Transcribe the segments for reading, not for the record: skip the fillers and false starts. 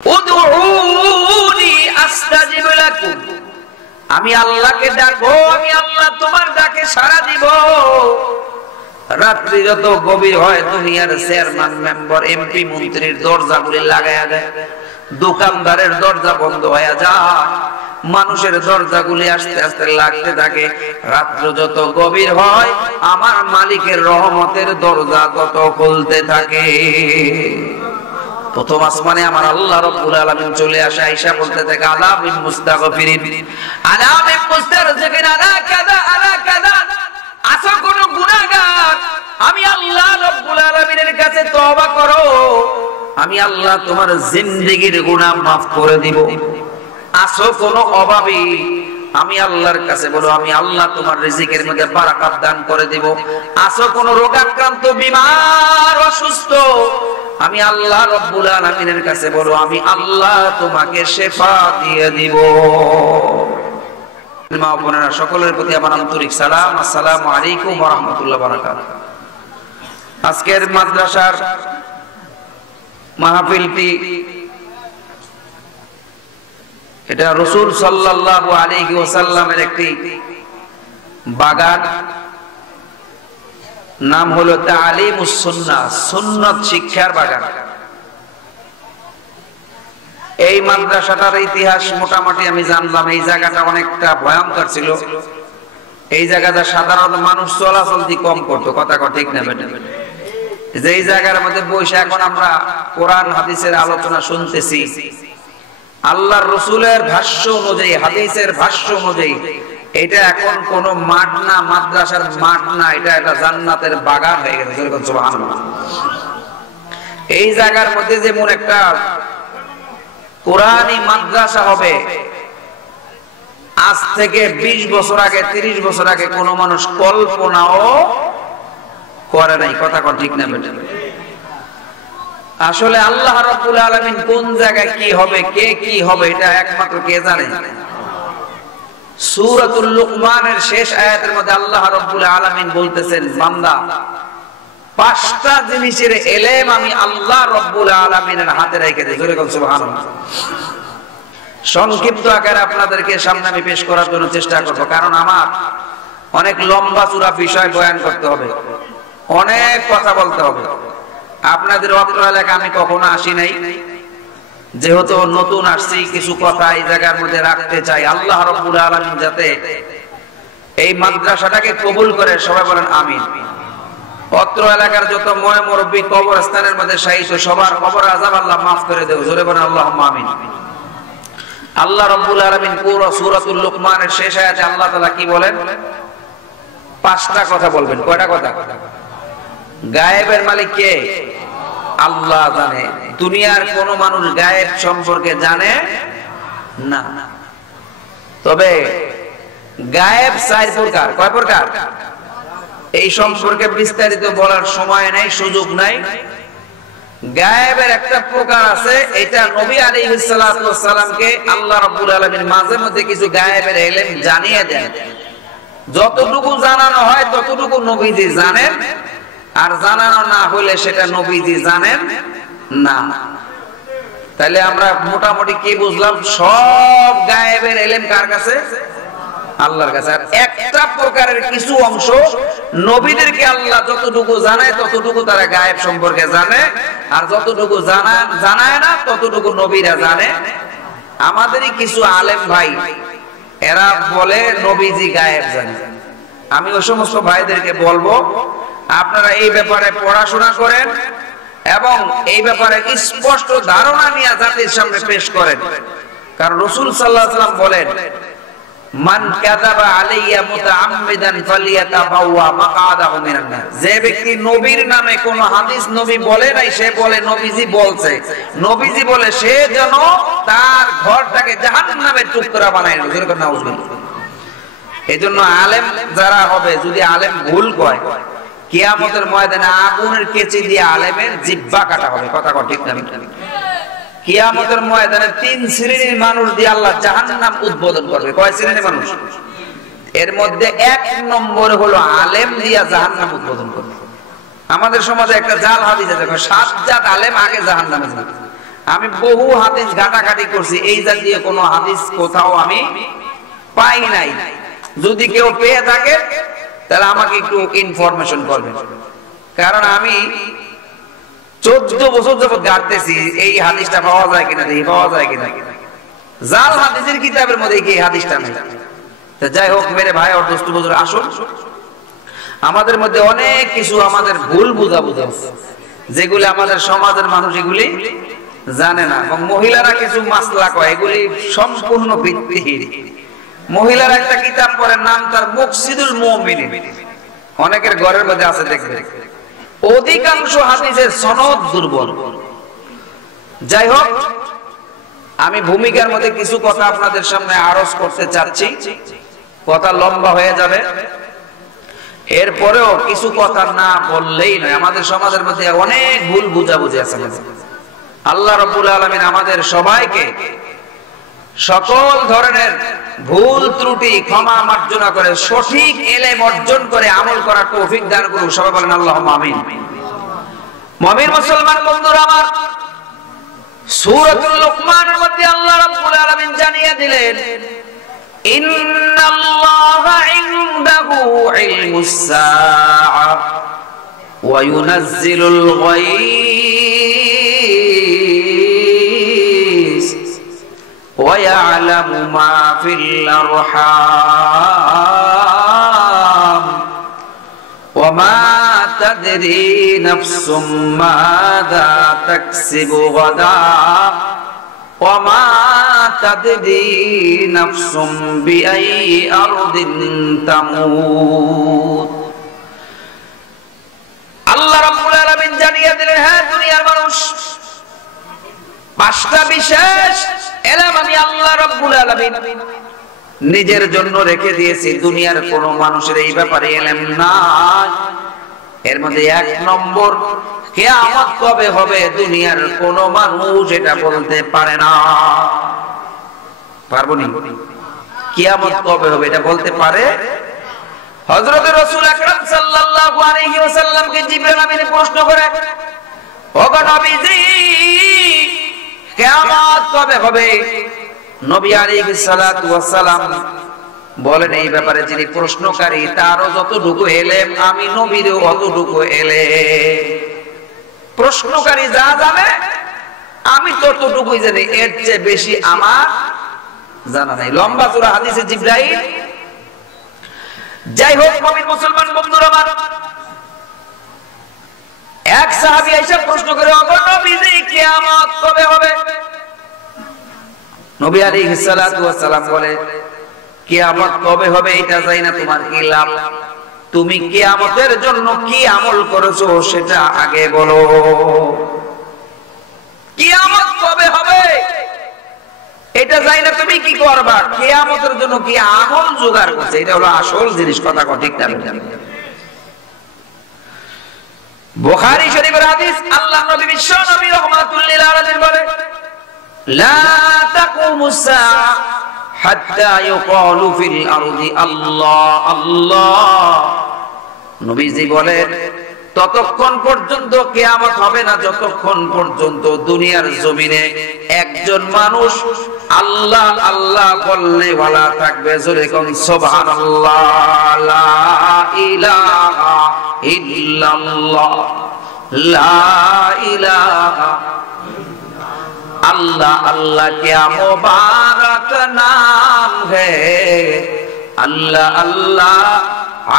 উদউনি আস্তাজিব লাকুম, আমি আল্লাহকে ডাকো, আমি আল্লাহ তোমার ডাকে সাড়া দিব। রাত্রি যত গভীর হয় দুনিয়ার চেয়ারম্যান, মেম্বার, এমপি, মন্ত্রীর দরজাগুলি লাগায়া দেয়, দোকানদারের দরজা বন্ধ হয়ে যায়, মানুষের দরজাগুলি আস্তে আস্তে লাগতে থাকে। রাত্র যত গভীর হয় আমার মালিকের রহমতের দরজা তত খুলতে থাকে। প্রথম আসমানে আমার আল্লাহ রাব্বুল আলামিন চলে আসে, আয়েশা বলতে থাকে আলা বিল মুস্তাগফিরিন, আলা বিল মুস্তারজিকিন, আলা কাযা আলা কাযা। আসো কোন গুনাহগার, আমি আল্লাহ রাব্বুল আলামিনের কাছে তওবা করো, আমি আল্লাহ তোমার জিন্দেগীর গুনাহ maaf করে দিব। আসো কোন অভাবী, আমি আল্লাহর কাছে বলো, আমি আল্লাহ তোমার রিজিকের মধ্যে বারাকাত দান করে দিব। আসো কোন রোগাক্রান্ত, বিমার, অসুস্থ, আমি আল্লাহ রাব্বুল আলামিনের কাছে বলো, আমি আল্লাহ তোমাকে শিফা দিয়ে দিব। মা বোনেরা, সকলের প্রতি আমার আন্তরিক সালাম, আসসালামু আলাইকুম ওয়া রাহমাতুল্লাহি ওয়া বারাকাতুহু। আজকের মাদ্রাসার মাহফিলটি এটা রাসূল সাল্লাল্লাহু আলাইহি ওয়াসাল্লামের একটি বাগান, নাম হলো তালিমুস সুন্নাহ, সুন্নাত শিক্ষার বাগান। এই মাদ্রাসাটার ইতিহাস মোটামুটি আমি জানলাম। এই জায়গাটা অনেকটা ভয়ঙ্কর ছিল, এই জায়গাটা সাধারণ মানুষ চলাচলতি কম করতো, কথা ঠিক না বেটা? যেই জায়গার মধ্যে বসে এখন আমরা কোরআন হাদিসের আলোচনা শুনতেছি, আল্লাহর রাসূলের ভাষ্য অনুযায়ী, হাদিসের ভাষ্য অনুযায়ী, এটা এখন কোন মাঠ না, মাদ্রাসার মাঠ না, এটা একটা জান্নাতের বাগান হয়ে গেছে। সুবহানাল্লাহ। এই জায়গার মধ্যে যেমন একটা কোরআনী মাদ্রাসা হবে, আজ থেকে 20 বছর আগে, 30 বছর আগে কোন মানুষ কল্পনাও করে নাই, কথা ঠিক না বেটা? আসলে আল্লাহ রাব্বুল আলামিন কোন জায়গায় কি হবে, কে কি হবে, এটা একমাত্র কে জানে। সূরাতুল লুকমানের শেষ আয়াতের মধ্যে আল্লাহ রাব্বুল আলামিন বলতেছেন, বান্দা, 5টা জিনিসের ইলম আমি আল্লাহ রাব্বুল আলামিনের হাতে রেখে দিই। জোরে বল সুবহানাল্লাহ। সংক্ষিপ্ত আকারে আপনাদেরকে সামনে আমি পেশ করার জন্য চেষ্টা করব, কারণ আমার অনেক লম্বা চূড়া বিষয় বয়ান করতে হবে, অনেক কথা বলতে হবে। আপনাদের অত্র এলাকা আমি কখনো আসি নাই, যেহেতু নতুন আসছি, কিছু কথা এই জায়গার মধ্যে রাখতে চাই। আল্লাহ রাব্বুল আলামিন যাতে এই মাদ্রাসাটাকে কবুল করে, সবাই বলেন আমিন। অত্র এলাকার যত ময় মুরব্বী কবরস্থানের মধ্যে শায়িত, সবার কবর আযাব আল্লাহ maaf করে দেও। জোরে বলেন আল্লাহুম্মা আমিন। আল্লাহ রাব্বুল আলামিন পুরো সূরাতুল লুকমানের শেষ আয়াতে আল্লাহ তাআলা কি বলেন? 5টা কথা বলবেন। কয়টা কথা? গায়েবের মালিক কে? আল্লাহ জানে। দুনিয়ার কোন মানুষ গায়েব সম্পর্কে জানে না। তবে গায়েব 4 প্রকার। কয় প্রকার? এই সম্পর্কে বিস্তারিত বলার সময় নাই, সুযোগ নাই। গায়েবের একটা প্রকার আছে, এটা নবী আলাইহিস সালাতু ওয়াস সালামকে আল্লাহ রাব্বুল আলামিন মাঝে মধ্যে কিছু গায়েবের ইলম জানিয়ে দেন। যতটুকু জানানো হয় ততটুকু নবীজি জানেন, আর জানানো না হলে সেটা নবীজি জানেন না। তাহলে আমরা মোটামুটি কি বুঝলাম? সব গায়েবের ইলম কার কাছে? আল্লাহর কাছে। আর একটা প্রকারের কিছু অংশ নবীদেরকে আল্লাহ যতটুকু জানায় ততটুকু তারা গায়েব সম্পর্কে জানে, আর যতটুকু জানায় না ততটুকু নবীরা জানে। আমাদেরই কিছু আলেম ভাই, এরা বলে নবীজি গায়েব জানে। আমি ওই সমস্ত ভাইদেরকে বলবো, আপনারা এই ব্যাপারে পড়াশোনা করেন এবং এই ব্যাপারে স্পষ্ট ধারণা নিয়ে জাতির সামনে পেশ করেন। কারণ রাসূল সাল্লাল্লাহু আলাইহি ওয়াসাল্লাম বলেন, মান কাযাবা আলাইয়া মুতাআম্মিদান ফালিয়াতাবাওয়া মাকআদাহু মিনান নার। যে ব্যক্তি নবীর নামে কোন হাদিস নবী বলে নাই, সে বলে নবীজি বলছে, নবীজি বলে, সে যেন তার ঘরটাকে জাহান্নামের টুকরা বানায় নেয়। যেরকম নাউজুবিল্লাহ। এজন্য আলেম যারা হবে, যদি আলেম ভুল কয়, কিয়ামতের ময়দানে আগুনের কেচি দিয়ে আলেমের জিহ্বা কাটা হবে। কথা ঠিক না? কিয়ামতের ময়দানে 3 শ্রেণীর মানুষ দিয়ে আল্লাহ জাহান্নাম উদ্বোধন করবে। কয় শ্রেণীর মানুষ? এর মধ্যে 1 নম্বর হলো আলেম দিয়া জাহান্নাম উদ্বোধন করবে। আমাদের সমাজে একটা জাল হাদিস আছে, 7 জাত আলেম আগে জাহান্নামে যাবে। আমি বহু হাদিস ঘাটাঘাটি করছি, এই জাতীয় কোনো হাদিস কোথাও আমি পাই নাই। যদি কেউ পেয়ে থাকে তাহলে আমাকে একটু ইনফরমেশন করবেন, কারণ আমি 14 বছর যাবত ঘাটতেছি এই হাদিসটা পাওয়া যায় কিনা, দেখি পাওয়া যায় কিনা। জাল হাদিসের কিতাবের মধ্যে কি এই হাদিসটা নেই। যাই হোক মেরে ভাই আর দোস্ত বুজুর্গ, আসুন, আমাদের মধ্যে অনেক কিছু আমাদের ভুল বুঝাবুঝি আছে যেগুলি আমাদের সমাজের মানুষ এগুলি জানে না, এবং মহিলারা কিছু মাসলা কয় এগুলি সম্পূর্ণ ভিত্তিহীন। মহিলারা একটা কিতাব পড়ে, নাম তার মুকসিদুল মুমিনিন, অনেকের ঘরের মধ্যে আছে দেখবে, অধিকাংশ হাদিসের সনদ দুর্বল। যাই হোক, আমি ভূমিকার মধ্যে কিছু কথা আপনাদের সামনে আরজ করতে চাচ্ছি, কথা লম্বা হয়ে যাবে। এরপরেও কিছু কথা না বললেই নয়, আমাদের সমাজের মধ্যে অনেক ভুল বুঝাবুঝি আছে। আল্লাহ রাব্বুল আলামিন আমাদের সবাইকে সকল ধরনের ভুল ত্রুটি ক্ষমা মার্জনা করে সঠিক ইলম অর্জন করে আমল করার তৌফিক দান করুন। সবাই বলেন আল্লাহুম্মা আমিন। মুমিন মুসলমান বন্ধুরা আমার, সূরাতুল লুকমানের মধ্যে আল্লাহ রাব্বুল আলামিন জানিয়ে দিলেন, ইন্নাল্লাহা ইনদাহু ইলমুস সাআ ওয়া ইউনাজ্জিলুল গায়স ওয়া ইয়ালামু মা ফিল আরহাম ওয়া মা তাদরি নাফসুম মাযা তাকসিবু গাদা ওয়া মা তাদরি নাফসুম বিআই আরদিন তামুত। আল্লাহ রাব্বুল আলামিন জানিয়ে দিলেন, হ্যাঁ দুনিয়ার মানুষ, 5টা বিশেষ ইলম আমি আল্লাহ রাব্বুল আলামিন নিজের জন্য রেখে দিয়েছি। দুনিয়ার কোন মানুষের এই ব্যাপারে ইলম নাই। এর মধ্যে 1 নম্বর, কিয়ামত কবে হবে দুনিয়ার কোন মানুষ এটা বলতে পারে না। পারবো নি? কিয়ামত কবে হবে এটা বলতে পারে? হযরত রাসূল আকরাম সাল্লাল্লাহু আলাইহি ওয়াসাল্লামকে জিবরাইল আমিন প্রশ্ন করে, ওগো নবীজি, কিয়ামত কবে হবে? নবী আলাইহিস সালাতু ওয়াস সালাম বলেন, এই ব্যাপারে যিনি প্রশ্নকারী তারও যতটুকু ইলম আমি নবীরও অতটুকু ইলম। প্রশ্নকারী যা জানে আমি ততটুকুই জানি, এর চেয়ে বেশি আমার জানা নাই। লম্বা চূড়া হাদিসে জিবরাইল। যাই হোক মুমিন মুসলমান বন্ধুরা আমার, এক সাহাবী এসে প্রশ্ন করে, ওগো নবীজি, কিয়ামত কবে হবে? নবী আলাইহিস সালাতু ওয়াস সালাম বলে, কিয়ামত কবে হবে এটা জানি না, তোমার কি লাভ? তুমি কিয়ামতের জন্য কি আমল করেছো সেটা আগে বলো। কিয়ামত কবে হবে এটা জানি না, তুমি কি করবা, কিয়ামতের জন্য কি আমল জোগাড় করছে, এটা হলো আসল জিনিস। কথা ঠিক না? বুখারী শরীফের হাদিস, আল্লাহ নবী বিশ্ব নবী রাহমাতুল লিল আলামিন বলে, লা তাকুমুস সাআ হাত্তা ইউকালু ফিল আরদি আল্লাহ আল্লাহ। নবীজি বলেন, ততক্ষণ পর্যন্ত কিয়ামত হবে না যতক্ষণ পর্যন্ত দুনিয়ার জমিনে একজন মানুষ আল্লাহ আল্লাহ বললে ওয়ালা থাকবে। জোরে কোন সুবহানাল্লাহ, লা ইলাহা ইল্লাল্লাহ, লা ইলাহা अल्लाह अल्लाह क्या मुबारक नाम है, अल्लाह अल्लाह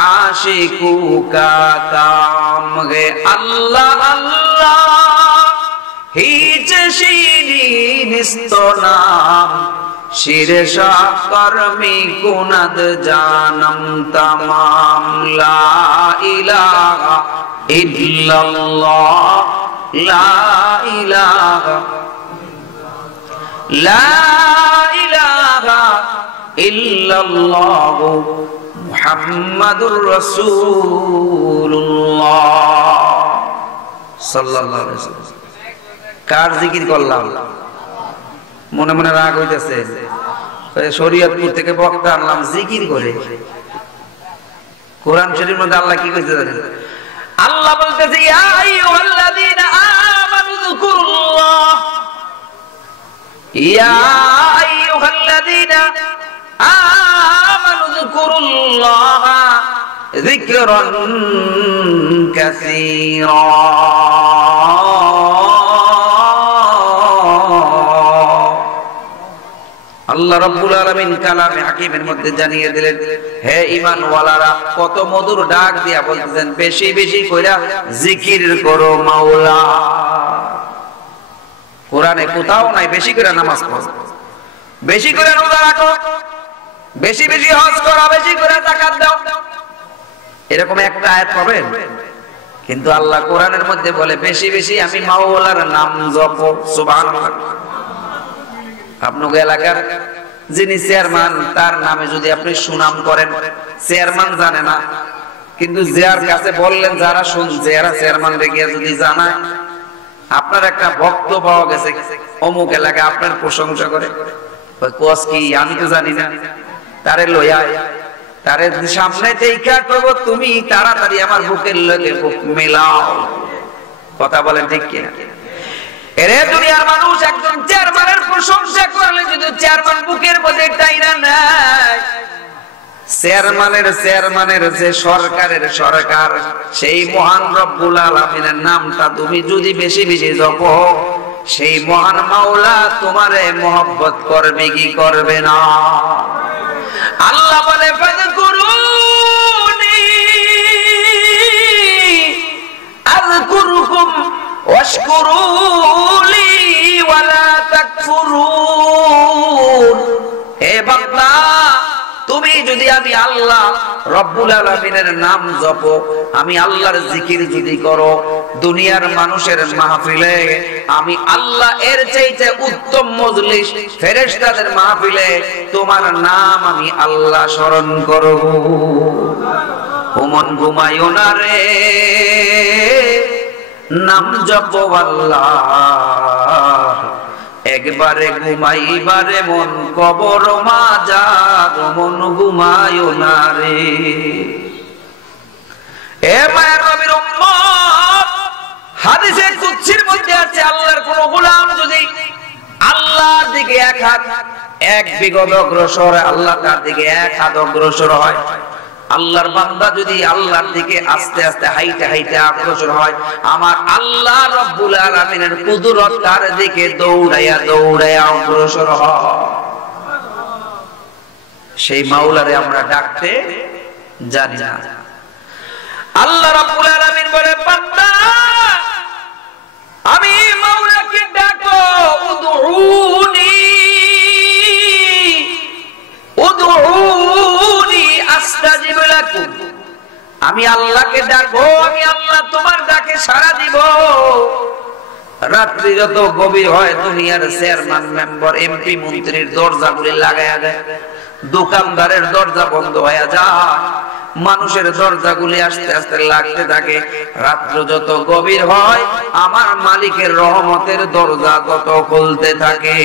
आशिकू का काम है, अल्लाह अल्लाह हिच शीरी निस्तो नाम शिरे शाकर्मी कुनद जानम तमाम, ला इलाहा इल्लल्लाह, ला इलाहा লা ইলাহা ইল্লাল্লাহু মুহাম্মাদুর রাসূলুল্লাহ সাল্লাল্লাহু আলাইহি ওয়াসাল্লাম। কার জিকির করলাম? মনে মনে রাগ হইতেছে, শরীয়তপুর থেকে বক্তা আনলাম জিকির করে। কোরআন শরীফের মধ্যে আল্লাহ কি কইতে জানেন? আল্লাহ বলতেছে, ইয়া আইয়ুহাল্লাযীনা আমানু যকুরুল্লাহ ইয়া আইয়ুহাল্লাযীনা আমানু যকুরুল্লাহা যিকরান কাসীরা। আল্লাহ রাব্বুল আলামিন কালামে হাকিমের মধ্যে জানিয়ে দিলেন, হে ঈমানওয়ালারা, কত মধুর ডাক দিয়া বলতেছেন, বেশি বেশি কইরা জিকির করো মাওলা। কোরআনে কোথাও নাই বেশি করে নামাজ পড়ো, বেশি করে রোজা রাখো, বেশি বেশি হজ করো, বেশি করে যাকাত দাও, এরকম একটা আয়াত পাবেন? কিন্তু আল্লাহ কোরআনের মধ্যে বলে বেশি বেশি আমি মাওলার নাম জপো। সুবহানাল্লাহ। আপনার এলাকার যিনি চেয়ারম্যান, তার নামে যদি আপনি সুনাম করেন, চেয়ারম্যান জানে না, কিন্তু যার কাছে বললেন, যারা শুনছে এরা চেয়ারম্যান রেখে যদি জানায় আপনার একটা ভক্ত পাওয়া গেছে অমুক এলাকায়, আপনার প্রশংসা করে, কোস কি আমি তো জানি না, তারে লইয়া তারে সামনে দেখা করব, তুমি তাড়াতাড়ি আমার বুকের লগে বুক মেলাও। কথা বলেন ঠিক কিনা? এরে দুনিয়ার মানুষ, একজন চেয়ারম্যানের প্রশংসা করলে যদি চেয়ারম্যান বুকের মধ্যে টাইনা নাই, চেয়ারম্যানের যে সরকারের সরকার, সেই মহান রব্বুল আলামিনের নামটা তুমি যদি বেশি বেশি জপো, সেই মহান মাওলা তোমারে মহব্বত করবে কি করবে না? আল্লাহ বলে ফাযকুরুনি আযকুরুকুম ওয়াশকুরুলি ওয়ালা তাকফুরুন। হে বান্দা, তুমি যদি আমি আল্লাহ রব্বুল আলামিনের নাম জপো, আমি আল্লাহর জিকির যদি করো, দুনিয়ার মানুষের মাহফিলে আমি আল্লাহ এর চাইতে উত্তম মজলিস, ফেরেশতাদের মাহফিলে তোমার নাম আমি আল্লাহ স্মরণ করব। ওমন ঘুমায়ো না রে, নাম জপো আল্লাহ, একবারে ঘুমাইবারে মন, কবর মাজার মন ঘুমায়ো না রে। এ মায়ের নবীর উম্মত, হাদিসে কুদসির মধ্যে আছে, আল্লাহর কোন গোলাম যদি আল্লাহর দিকে এক হাত, এক বিগত অগ্রসর, আল্লাহ তার দিকে এক হাত অগ্রসর হয়, আল্লাহর বান্দা যদি আল্লাহর দিকে আস্তে আস্তে হাইটে হাইটে অগ্রসর হয়, আমার আল্লাহ রব্বুল আলামিনের কুদরত তার দিকে দৌড়াইয়া দৌড়াইয়া অগ্রসর হয়। সেই মাওলারে আমরা ডাকতে জানি না। আল্লাহ রাব্বুল আলামিন বলে, বান্দা আমি মাওলাকে ডাকো, উদউনি উদউনি আস্তাজিব লাকুম। আমি আল্লাহকে ডাকো, আমি আল্লাহ তোমার ডাকে সাড়া দিব। রাত্রি যত গভীর হয়, দুনিয়ার চেয়ারম্যান, মেম্বার, এমপি, মন্ত্রীর দরজাগুলি লাগায়া দেয়, দোকানদারের দরজা বন্ধ হয়ে যায়, মানুষের দরজাগুলি আস্তে আস্তে লাগতে থাকে। রাত্র যত গভীর হয়, আমার মালিকের রহমতের দরজা তত খুলতে থাকে।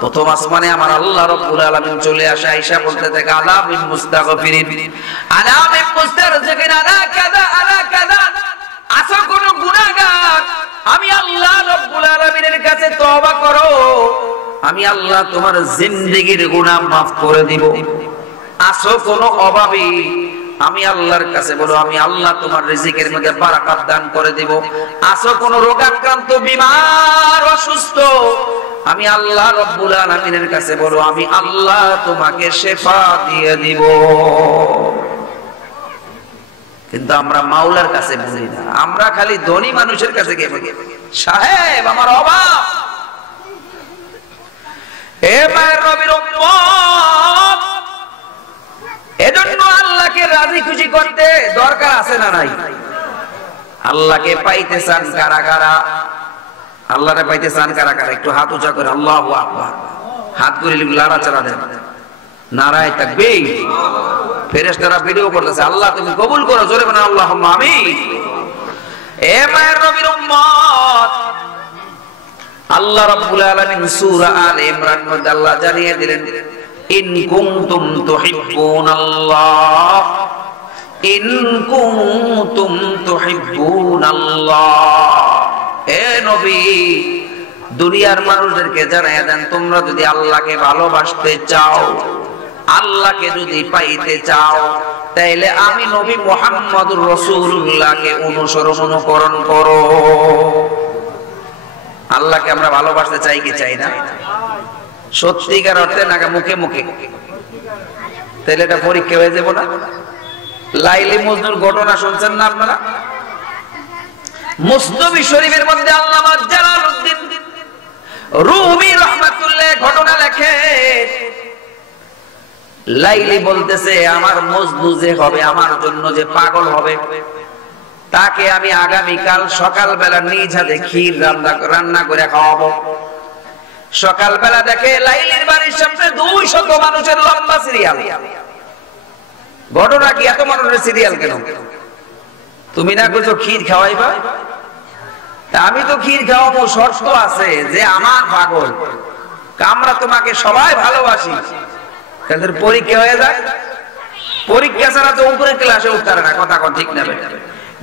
প্রথম আসমানে আমার আল্লাহ রাব্বুল আলামিন চলে আসে, আয়েশা বলতে থাকে, আলা মিন মুস্তাগফিরিন, আলা মিন মুস্তারজিকিন, আলা কাযা আলা কাযা। আসো কোন গুনাহগার, আমি আল্লাহ রাব্বুল আলামিনের কাছে তওবা করো, আমি আল্লাহ তোমার জিন্দেগীর গুনাহ মাফ করে দিব। আসো কোন অভাবী, আমি আল্লাহর কাছে বলো, আমি আল্লাহ তোমার রিজিকের মধ্যে বারাকাত দান করে দিব। আসো কোন রোগাক্রান্ত, বিমার, অসুস্থ, আমি আল্লাহ রাব্বুল আলামিনের কাছে বলো, আমি আল্লাহ তোমাকে শিফা দিয়ে দিব। কিন্তু আমরা মাওলার কাছে বলি না, আমরা খালি ধনী মানুষের কাছে গিয়ে বলি, সাহেব আমার অভাব। হে মায়ের নবীর উম্মত, এজন্য আল্লাহকে রাজি খুশি করতে দরকার আছে না নাই? আল্লাহকে পাইতে চান কারা কারা? আল্লাহরে পাইতে চান কারা কারা? একটু হাত উঁচা করে আল্লাহু আকবার, হাত করে লাড়াচাড়া দেন, নারায়ে তাকবীর। ফেরেশতারা ভিডিও করতেছে, আল্লাহ তুমি কবুল করো, জোরে বলেন আল্লাহুম্মা আমিন। এ মায়ের নবীর উম্মত, আল্লাহ রাব্বুল আলামিন সূরা আলে ইমরান মধ্যে আল্লাহ জানিয়ে দিলেন, ইন কুনতুম তুহিব্বুনাল্লাহ, ইন কুনতুম তুহিব্বুনাল্লাহ। হে নবী, দুনিয়ার মানুষদেরকে জানাইয়া দেন, তোমরা যদি আল্লাহকে ভালোবাসতে চাও, আল্লাহকে যদি পাইতে চাও, তাইলে আমি নবী মুহাম্মদুর রাসূলুল্লাহকে অনুকরণ করো। আল্লাহকে আমরা ভালোবাসতে চাই কি চাই না? সত্যিকার অর্থে নাকি মুখে মুখে? তাহলে এটা পরীক্ষা হয়ে যাবো না? লাইলি মজনুর ঘটনা শুনছেন না আপনারা? মুসনবী শরীফের মধ্যে আল্লামা জালালউদ্দিন রুমি রাহমাতুল্লাহ ঘটনা লেখে, লাইলি বলতেছে আমার মজনু যে হবে, আমার জন্য যে পাগল হবে, তাকে আমি আগামীকাল সকালবেলা নিজ হাতে ক্ষীর রান্না করে খাওয়াবো। সকালবেলা দেখে লাইলির বাড়ির সামনে 200 মানুষের লম্বা সিরিয়াল। ঘটনা কি, এত মানুষের সিরিয়াল কেন? তুমি না কইছো ক্ষীর খাওয়াইবা? আমি তো ক্ষীর খাওয়াবো, শর্ত আছে যে আমার পাগল, আমরা তোমাকে সবাই ভালোবাসি। তাদের পরীক্ষা হয়ে যায়, পরীক্ষা ছাড়া তো উপরের ক্লাসে উঠতে পারে না। কথা কোন ঠিক না?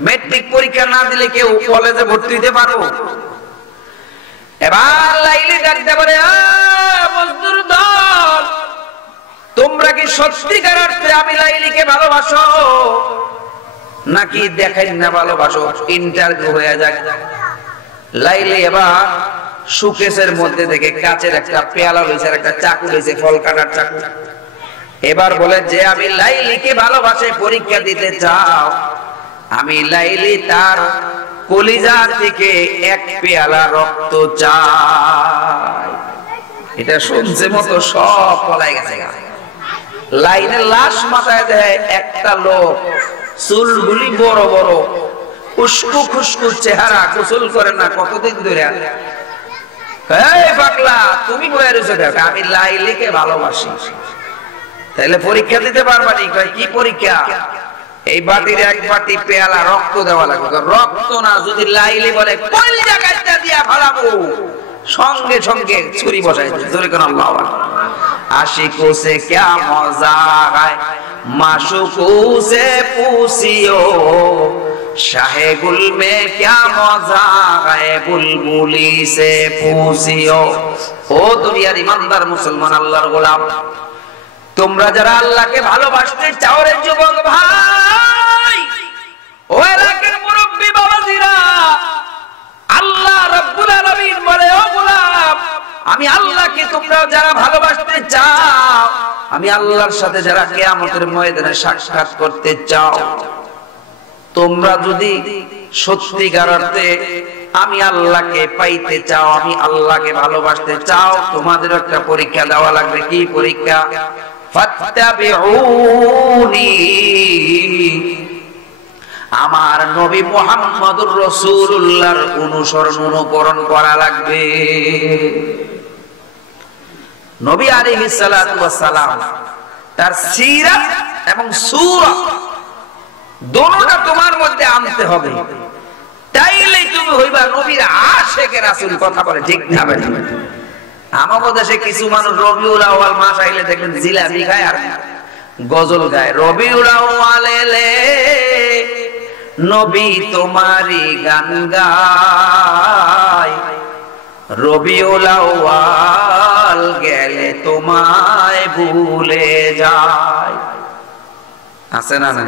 মেট্রিক পরীক্ষা না দিলে কেউ কলেজে ভর্তি হতে পারবো? এবার লাইলি ডাকতে পারে, মজদুর দল, তোমরা কি সত্যিকার অর্থে আমি লাইলিকে ভালোবাসো নাকি দেখাই না ভালোবাসো? ইন্টারভিউ হয়ে যায়। লাইলি এবার সুকেশের মধ্যে থেকে কাচের একটা পেয়ালা লইছে, একটা চাকু লইছে, ফল কাটার চাকু। এবার বলে যে আমি লাইলিকে ভালোবাসে পরীক্ষা দিতে চাও, আমি লাইলি তার কলিজা থেকে এক পেয়ালা রক্ত চাই। এটা শুনছে মতো সব পলাই গেছে। লাইনে লাশ মাথায় দেয় একটা লোক, চুলগুলি বড় বড়, উস্কু খুস্কু চেহারা, গোসল করে না কতদিন ধরে। এই পাগলা, তুমি বলে রয়েছো দেখ আমি লাইলিকে ভালোবাসি, তাহলে পরীক্ষা দিতে পারবা নি? কি পরীক্ষা? এই বাটির এক বাটি পেয়ালা রক্ত দেওয়া লাগবে। রক্ত না, যদি লাইলি বলে কলিজা কাটটা দিয়া ফালাবো, সঙ্গে সঙ্গে ছুরি বসাই জোরে কোন আল্লাহ। আশিকো সে क्या मजा है, माशूको से पूछियो, शाहे गुल में क्या मजा है, बुलबुली से पूछियो। ও দুনিয়ার ইমানদার মুসলমান আল্লাহর গোলাম, তোমরা যারা আল্লাহকে ভালোবাসতে চাও রে যুবক ভাই, ও এলাকার মুরব্বি বাবাজিরা, আল্লাহ রাব্বুল আলামিন বলে, ও গোলাম, আমি আল্লাহকে তোমরা যারা ভালোবাসতে চাও, আমি আল্লাহর সাথে যারা কিয়ামতের ময়দানে সাক্ষাৎ করতে চাও, তোমরা যদি সত্যিকার অর্থে আমি আল্লাহকে পাইতে চাও, আমি আল্লাহকে ভালোবাসতে চাও, তোমাদের একটা পরীক্ষা দেওয়া লাগবে। কি পরীক্ষা? ফাত্তাবিউনি, আমার নবী মুহাম্মদুর রাসূলুল্লাহর অনুকরণ করা লাগবে। নবী আলাইহিস সালাতু ওয়াস সালাম তার সিরাত এবং সূরা দুটোটা তোমার মধ্যে আনতে হবে, তাইলেই তুমি হইবা নবীর আশিকে রাসূল। কথা বলে ঠিক না? আমাদের দেশে কিছু মানুষ রবিউল আউয়াল মাস আইলে দেখবেন জিলাপি খায় আর গজল গায়। রবিউল আউয়াল এলে নবী তোমারি গান গায়, রবিউল আউয়াল গেলে তোমায় ভুলে যায়। আছে না? না,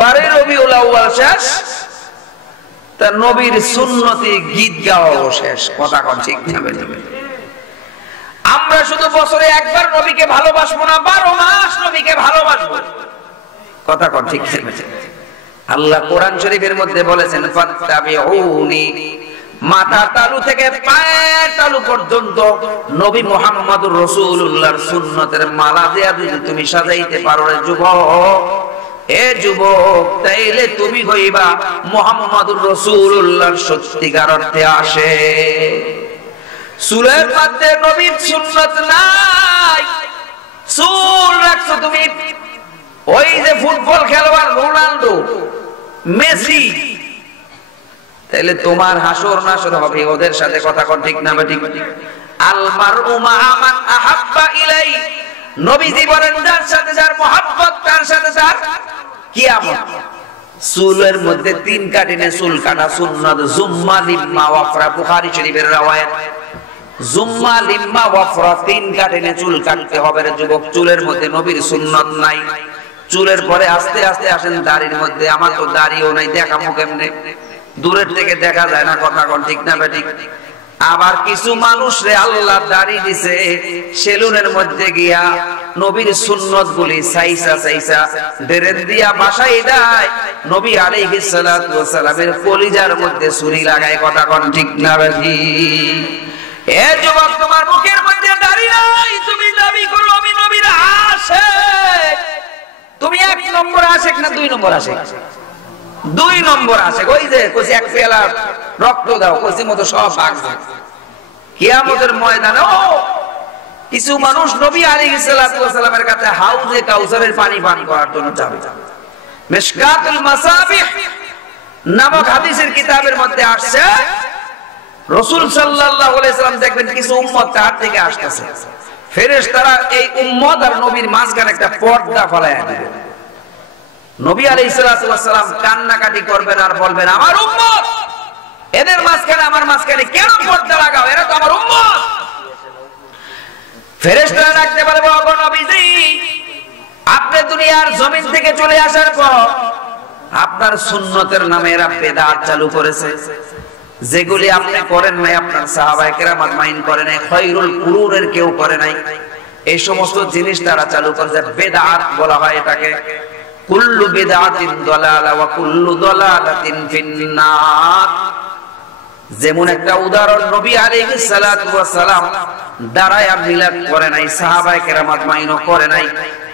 বারে রবিউল আউয়াল শেষ, তার নবীর সুন্নতি গীত গাওয়াও শেষ। কথা কোন ঠিক না? আমরা শুধু বছরে একবার নবীকে ভালোবাসবো না, 12 মাস নবীকে ভালোবাসবো। কথা কোন ঠিক না? আল্লাহ কোরআন শরীফের মধ্যে বলেছেন, ফাত্তাবিউনি, মাথা তালু থেকে পায়ের তালু পর্যন্ত নবী মুহাম্মদুর রাসূলুল্লাহর সুন্নতের মালা দেয়া যদি তুমি সাজাইতে পারো রে যুবক, এ যুবক, তাইলে তুমি হইবা মুহাম্মদুর রাসূলুল্লাহর সত্যিকার অর্থে আসে। চুলের মধ্যে নবীর সুন্নত নাই, চুল রাখছো তুমি ওই যে ফুটবল খেলোয়াড় রোনাল্ডো, মেসি, তাহলে তোমার হাসর নাসর হবে ওদের সাথে। কথা কোন ঠিক না? ঠিক। আল মারউ মা মান আহাব্বা ইলাই, নবীজি বলেন যার সাথে যার মহব্বত তার সাথে তার কিয়ামত। চুলের মধ্যে 3 কাটিনে চুল কাটা সুন্নাত। জুম্মা লিম্মা ওয়াফরা, বুখারী শরীফের রওয়ায়াত। জুম্মা লিম্মা ওয়াফরা, 3 কাটিনে চুল কাটতে হবে রে যুবক। চুলের মধ্যে নবীর সুন্নাত নাই। চুলের পরে আস্তে আস্তে আসেন দাড়ির মধ্যে। আমার তো দাড়িও নাই, দেখাবো কেমনে? দূরের থেকে দেখা যায় না, কথা কোন ঠিক না বেঠিক? আবার কিছু মানুষ রে আল্লাহ দাড়ি দিছে, সেলুনের মধ্যে গিয়া নবীর সুন্নত গুলি সাইসা সাইসা দেরেন দিয়া বাসায় দেয়। নবী আলাইহিস সালাতু ওয়াস সালামের কলিজার মধ্যে ছুরি লাগায়, কথা কোন ঠিক না বেঠিক? এ যুবক, তোমার মুখের মধ্যে দাড়ি নাই, তুমি দাবি করো আমি নবীর আশিক। তুমি 1 নম্বর আশিক না 2 নম্বর আশিক? 2 নম্বর আশিক। ওই যে কইছে 1 পেয়ালা রক্ত দাও, কইছে মতো সব ভাগছে কিয়ামতের ময়দানে। ও কিছু মানুষ নবী আলাইহিস সালাতু ওয়াস সালামের কাছে হাউজে কাউসারের পানি পান করার জন্য যাবে। মিশকাতুল মাসাবিহ নামক হাদিসের কিতাবের মধ্যে আসছে, রাসূল সাল্লাল্লাহু আলাইহি সাল্লাম দেখবেন কিছু উম্মত তার থেকে আসতেছে, ফেরেশতারা এই উম্মত আর নবীর মাঝখানে একটা পর্দা ফলায়া দিবে। নবী আলাইহিস সালাতু ওয়াস সালাম কান্নাকাটি করবেন আর বলবেন, আমার উম্মত, এদের মাঝখানে আমার মাঝখানে কেন পর্দা লাগাও? এরা তো আমার উম্মত। ফেরেশতারা ডাকতে বলবে, ওগো নবীজি, আপনি দুনিয়ার জমিন থেকে চলে আসার পর আপনার সুন্নতের নামে এরা বেদাত চালু করেছে, যেগুলি আপনি করেন নাই, আপনার সাহাবায়ে কেরাম আজমাইন করে নাই, খায়রুল কুরুনের কেউ করে নাই। এই সমস্ত জিনিস তারা চালু করেছে, বেদাত বলা হয় এটাকে। কুল্লু বিদআতিন দালালা ওয়া কুল্লু দালালাতিন ফিন্নার। যেমন একটা উদাহরণ, নবী আলাইহিস সালাতু ওয়াস সালাম দাঁড়ায়া মিলাদ করে নাই, সাহাবায়ে কেরাম আজমাইনও করে নাই,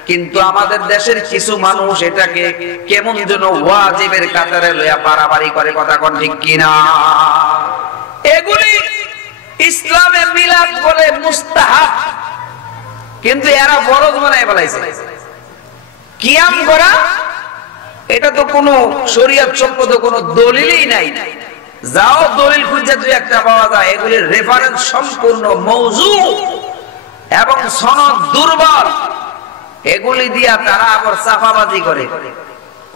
কিন্তু আমাদের দেশের কিছু মানুষ এটাকে কেমন যেন ওয়াজিবের কাতারে লইয়া পারাপারি করে, কথা কোন ঠিক কিনা? এগুলি ইসলামে মিলাদ বলে মুস্তাহাব, কিন্তু এরা ফরজ বানায় ফেলাইছে। কিয়াম করা এটা তো কোনো শরীয়ত সম্মত কোনো দলিলই নাই। যাও দলিল খুঁজে 2-1টা পাওয়া যায়, এগুলির রেফারেন্স সম্পূর্ণ মওযু এবং সনদ দুর্বল। এগুলি দিয়া তারা আবার সাফাবাজি করে,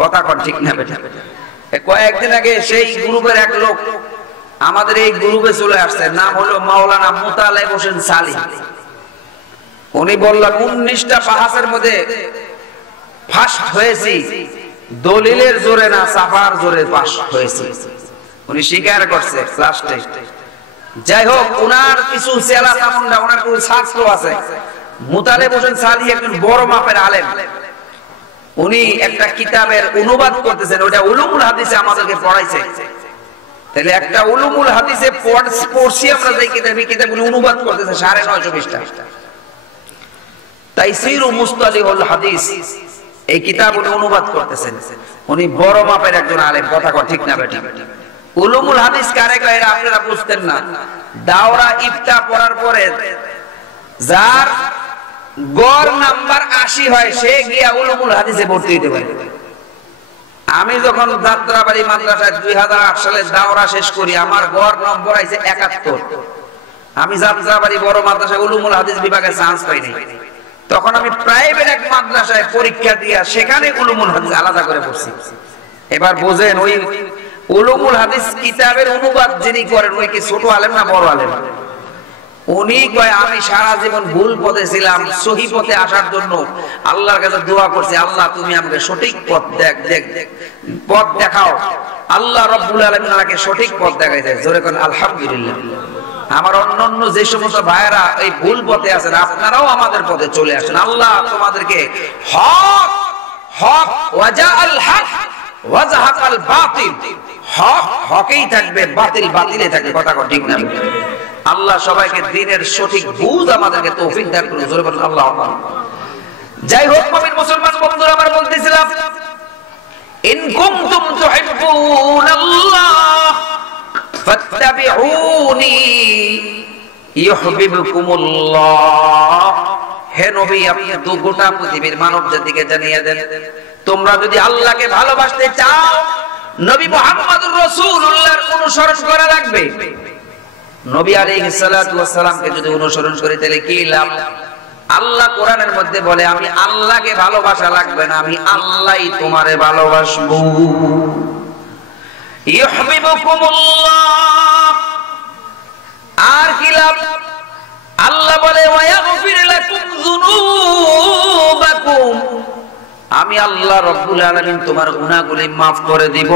কথা কোন ঠিক না বেটা? কয়েকদিন আগে সেই গ্রুপের এক লোক আমাদের এই গ্রুপে চলে আসছে, নাম হলো মাওলানা মুতালেব হোসেন সালিম। উনি বললেন 19টা বাহাসের মধ্যে ফার্স্ট হয়েছি, দলিলের জোরে না সাফার জোরে পাস হয়েছে। উনি স্বীকার করছে লাস্টে। যাই হোক, উনার কিছু চেলা চামুন্ডা, উনার কিছু ছাত্র আছে। মুতালেব হোসেন সালি একজন বড় মাপের আলেম। উনি একটা কিতাবের অনুবাদ করতেছেন, ওটা উলুমুল হাদিসে আমাদেরকে পড়াইছে। তাহলে একটা উলুমুল হাদিসে পড়ছি আমরা, যে কিতাবগুলো অনুবাদ করতেছে 950 পৃষ্ঠা। তাইসিরু মুস্তালিহুল হাদিস, এই কিতাব উনি অনুবাদ করতেছেন। উনি বড় মাপের একজন আলেম, কথা কয় ঠিক না বেটি? উলুমুল হাদিস কারে কয় এরা আপনারা বুঝতেন না। দাওরা ইফতা পড়ার পরে যার গড় নাম্বার 80 হয়, সে গিয়া উলুমুল হাদিসে ভর্তি হতে পারে। আমি যখন যাত্রাবাড়ি মাদ্রাসায় 2008 সালে দাওরা শেষ করি, আমার গড় নম্বর আইছে 71। আমি যাত্রাবাড়ি বড় মাদ্রাসায় উলুমুল হাদিস বিভাগে চান্স পাইনি। তখন আমি প্রাইভেট এক মাদ্রাসায় পরীক্ষা দিয়া সেখানে উলুমুল হাদিস আলাদা করে পড়ছি। এবার বোঝেন, ওই উলুমুল হাদিস কিতাবের অনুবাদ যিনি করেন, ওই কি ছোট আলেম না বড় আলেম? উনি কয়, আমি সারা জীবন ভুল পথে ছিলাম, সহি পথে আসার জন্য আল্লাহর কাছে দোয়া করছি, আল্লাহ তুমি আমাকে সঠিক পথ পথ দেখাও। আল্লাহ রাব্বুল আলামিন আমাকে সঠিক পথ দেখাইছে। জোরে কোন আলহামদুলিল্লাহ। আমার অন্যান্য যে সমস্ত ভাইয়েরা এই ভুল পথে আছেন, আপনারাও আমাদের পথে চলে আসেন। আল্লাহ তোমাদেরকে হক হক ওয়াজাআল হক ওয়াজাহাকাল বাতিল, হক হকেই থাকবে, বাতিল বাতিলে থাকবে, কথা ঠিক না? আল্লাহ সবাইকে দ্বীনের সঠিক বুঝ আমাদেরকে তৌফিক দান করুন। জোরে বলুন আল্লাহুম্মা। যাই হোক, মুমিন মুসলমান বন্ধুরা, আমরা বলতেছিলাম, ইন কুনতুম তুহিব্বুনাল্লাহ ফাত্তাবিউনি ইউহিব্বুকুমুল্লাহ। হে নবী, আপনি তো গোটা পৃথিবীর মানব জাতিকে জানিয়ে দেন, তোমরা যদি আল্লাহকে ভালোবাসতে চাও, নবী মুহাম্মদুর রাসূলুল্লাহর অনুসরণ করা লাগবে। নবী আলাইহিস সালাতু ওয়াস সালামকে যদি অনুসরণ করি, তাহলে কি লাভ? আল্লাহ কোরআনের মধ্যে বলে আমি আল্লাহকে ভালোবাসা লাগবে না, আমি আল্লাহই তোমারে ভালোবাসবো। ইউহিব্বুকুমুল্লাহ, আর কি লাভ? আল্লাহ বলে ওয়ায়াগফির লাকুম যুনুবাকুম, আমি আল্লাহ রব্বুল আলামিন তোমার গুনাহগুলি maaf করে দিব।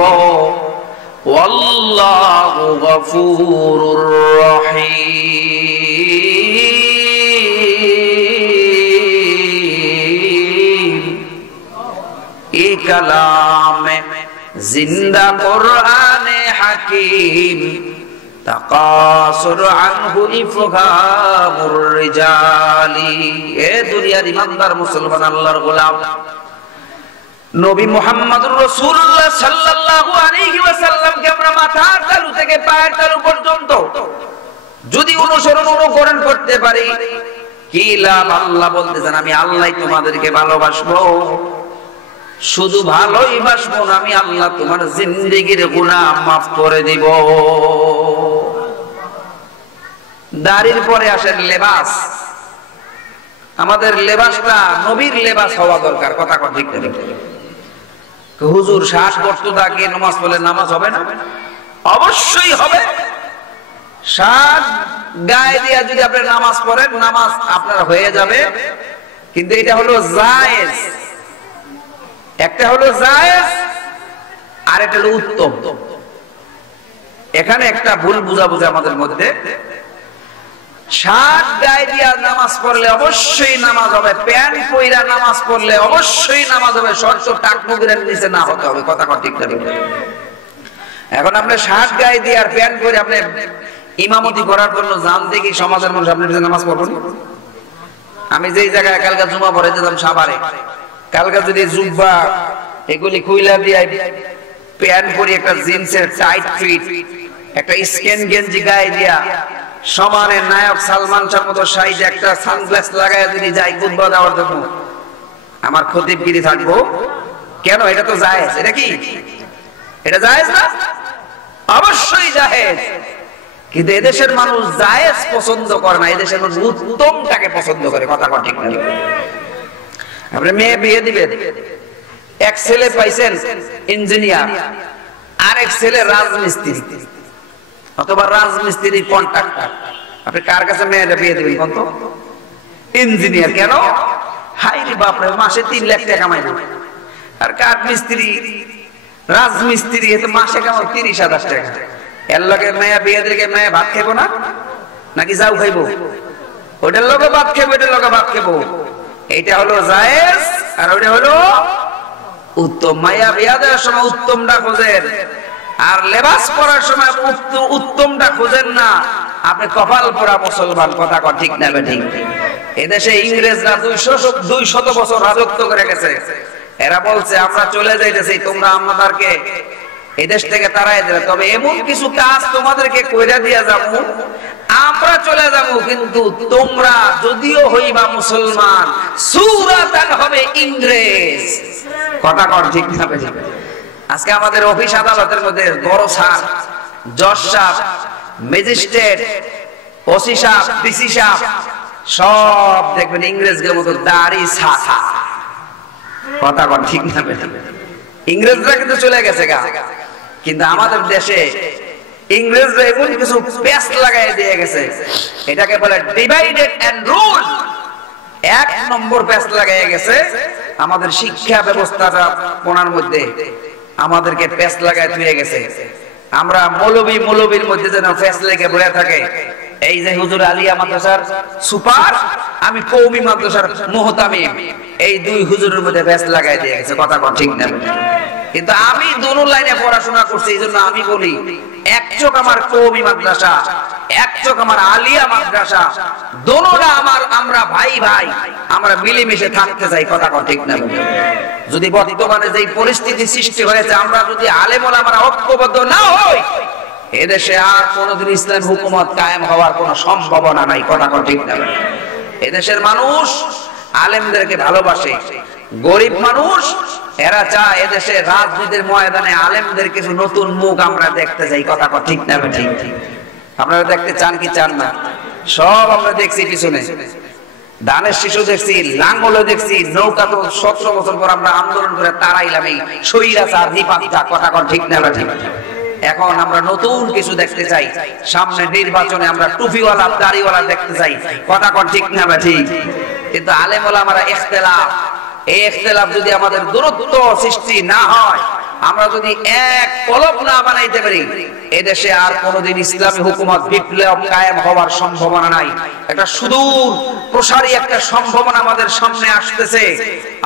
ওয়াল্লাহু গফুরুর রহিম। এই কালামে জিন্দা কোরআনে হাকিম, তাকাসুর আনহু ইফহামুর রিজালি। এ দুনিয়ার ইমানদার মুসলমান আল্লাহর গোলাম, নবী মুহাম্মদুর রাসূলুল্লাহ সাল্লাল্লাহু আলাইহি ওয়াসাল্লামকে আমরা মাথার তালু থেকে পায়ের তালু পর্যন্ত যদি অনুকরণ করতে পারি, কি লাভ? আল্লাহ বলতেছেন আমি আল্লাহই তোমাদেরকে ভালোবাসবো। শুধু ভালোই বাসবো না, আমি আল্লাহ তোমার জিন্দেগির গুনাহ maaf করে দিব। দাড়ির পরে আসেন লেবাস। আমাদের লেবাসটা নবীর লেবাস হওয়া দরকার। কথা ঠিক না? হুজুর 60 বছর আগে নামাজ পড়লে নামাজ হবে না? অবশ্যই হবে। 60 গায়ে দিয়া যদি আপনি নামাজ পড়েন, নামাজ আপনার হয়ে যাবে। কিন্তু এটা হলো জায়েজ। একটা হলো জায়েজ আর একটা হলো উত্তম। এখানে একটা ভুল বুঝাবুঝি আমাদের মধ্যে। 60 গায়ে দিয়া নামাজ পড়লে অবশ্যই নামাজ হবে, প্যান্ট পইরা নামাজ পড়লে অবশ্যই নামাজ হবে, শর্ট টাকমুগের নিচে না হতে হবে। কথা ঠিক না? এখন আপনি 60 গায়ে দিয়ে আর প্যান্ট পরে আপনি ইমামতি করার জন্য জানতে কি সমাজের মানুষ আপনি নামাজ পড়বেন? আমি যেই জায়গায় কালকা জুমা পড়ে যেতাম সাভারে, কালকা যদি জুব্বা এগুলি খুইলা দিয়ে প্যান্ট পরে একটা জিন্সের টাইট ফিট একটা স্কিন গেঞ্জি গায়ে দিয়া সমানে নায়ক সালমান শাহর মতো সাইজে একটা সানগ্লাস লাগায় যদি যাই খুতবা দেওয়ার জন্য, আমার খতিবগিরি থাকবো কেন? এটা তো জায়েজ। এটা কি? এটা জায়েজ না? অবশ্যই জায়েজ। কিন্তু এদেশের মানুষ জায়েজ পছন্দ করে না, এদেশের মানুষ উত্তমটাকে পছন্দ করে। কথা ঠিক না? আপনি মেয়ে বিয়ে দিবেন, এক ছেলে পাইছেন ইঞ্জিনিয়ার, আরেক ছেলে রাজমিস্ত্রি অথবা রাজমিস্ত্রি কন্ট্রাক্টর, আপনি কার কাছে মেয়েটা বিয়ে দিবেন? কোন তো ইঞ্জিনিয়ার। কেন? হাই রে বাপরে, মাসে 3 লাখ টাকা কামাই না। আর কাঠ মিস্ত্রি রাজমিস্ত্রি এত মাসে কামাই 30,000 টাকা। এর লগে মেয়ে বিয়ে দিলে মেয়ে ভাত খাইবো না নাকি যাও খাইবো? ওটার লগে ভাত খাইবো, এটার লগে ভাত খাইবো। এইটা হলো জায়েজ আর ওইটা হলো উত্তম। মাইয়া বিয়া দেওয়ার সময় উত্তমটা খোঁজেন, আর লেবাস পরার সময় উত্তমটা খোঁজেন না। আপনি কপাল পরা মুসলমান। কথা ঠিক না? ঠিক। এদেশে ইংরেজরা 200 বছর রাজত্ব করে গেছে। এরা বলছে আমরা চলে যাইতেছি, তোমরা আমাদেরকে এই দেশ থেকে তাড়াই দেবে, তবে এমন কিছু কাজ তোমাদেরকে কইরা দিয়া যাবো, আমরা চলে যাবো, কিন্তু তোমরা যদিও হইবা মুসলমান, সুরাতান হবে ইংরেজ। কথা ঠিক না? আজকে আমাদের অফিস আদালতের মধ্যে বড় স্যার, জজ সাহেব, ম্যাজিস্ট্রেট, ওসি সাহেব, ডিসি সাহেব সব দেখবেন ইংরেজদের মতো দাড়ি ছাতা। কথা ঠিক না? ইংরেজরা কিন্তু চলে গেছে গা, কিন্তু আমাদের দেশে ইংরেজরা এমন কিছু পেস্ট লাগাই দিয়ে গেছে, এটাকে বলে ডিভাইডেড এন্ড রুল। 1 নম্বর পেস্ট লাগাই গেছে আমাদের শিক্ষা ব্যবস্থাটা কোনার মধ্যে, আমাদেরকে পেস্ট লাগাই দিয়ে গেছে। আমরা মৌলবীর মধ্যে যেন পেস্ট লেগে বসে থাকে। এই যে হুজুর আলিয়া মাদ্রাসার সুপার, আমি কওমি মাদ্রাসার মুহতামিম, এই 2 হুজুরের মধ্যে পেস্ট লাগাই দিয়ে গেছে। কথা ঠিক না? কিন্তু আমি দুনো লাইনে পড়াশোনা করছি, এইজন্য আমি বলি এক চোখ আমার কওমি মাদ্রাসা, এক চোখ আমার আলিয়া মাদ্রাসা, দুনোটা আমার, আমরা ভাই ভাই, আমরা মিলেমিশে থাকতে চাই। কথা ঠিক না? যদি বর্তমানে যে পরিস্থিতি সৃষ্টি হয়েছে, আমরা যদি আলেম ওলামারা ঐক্যবদ্ধ না হই, এদেশে আর কোনোদিন ইসলাম হুকুমত কায়েম হওয়ার কোনো সম্ভাবনা নাই। কথা ঠিক না? এদেশের মানুষ আলেমদেরকে ভালোবাসে, গরিব মানুষ এরা চায় এদেশে রাজনীতির ময়দানে আলেমদের কিছু নতুন মুখ আমরা দেখতে চাই। কথা ঠিক না? ঠিক। আপনারা দেখতে চান কি চান না? সব আমরা দেখছি পিছনে ধানের শিশু দেখছি, লাঙ্গল দেখছি, নৌকা তো 17 বছর পর আমরা আন্দোলন করে তাড়াইলাম এই স্বৈরাচার নিপাতটা, কথা কন ঠিক না ঠিক? এখন আমরা নতুন কিছু দেখতে চাই, সামনে নির্বাচনে আমরা টুপিওয়ালা দাড়িওয়ালা দেখতে চাই, কথা কন ঠিক না ঠিক? কিন্তু আলেম ওলামারা ইখতিলাফ, এই ইখতিলাফ যদি আমাদের দূরত্ব সৃষ্টি না হয়, আমরা যদি এক পলক না বানাইতে পারি, এদেশে আর কোনোদিন ইসলামী হুকুমত বিপ্লব কায়েম হওয়ার সম্ভাবনা নাই। একটা সুদূর প্রসারী একটা সম্ভাবনা আমাদের সামনে আসতেছে।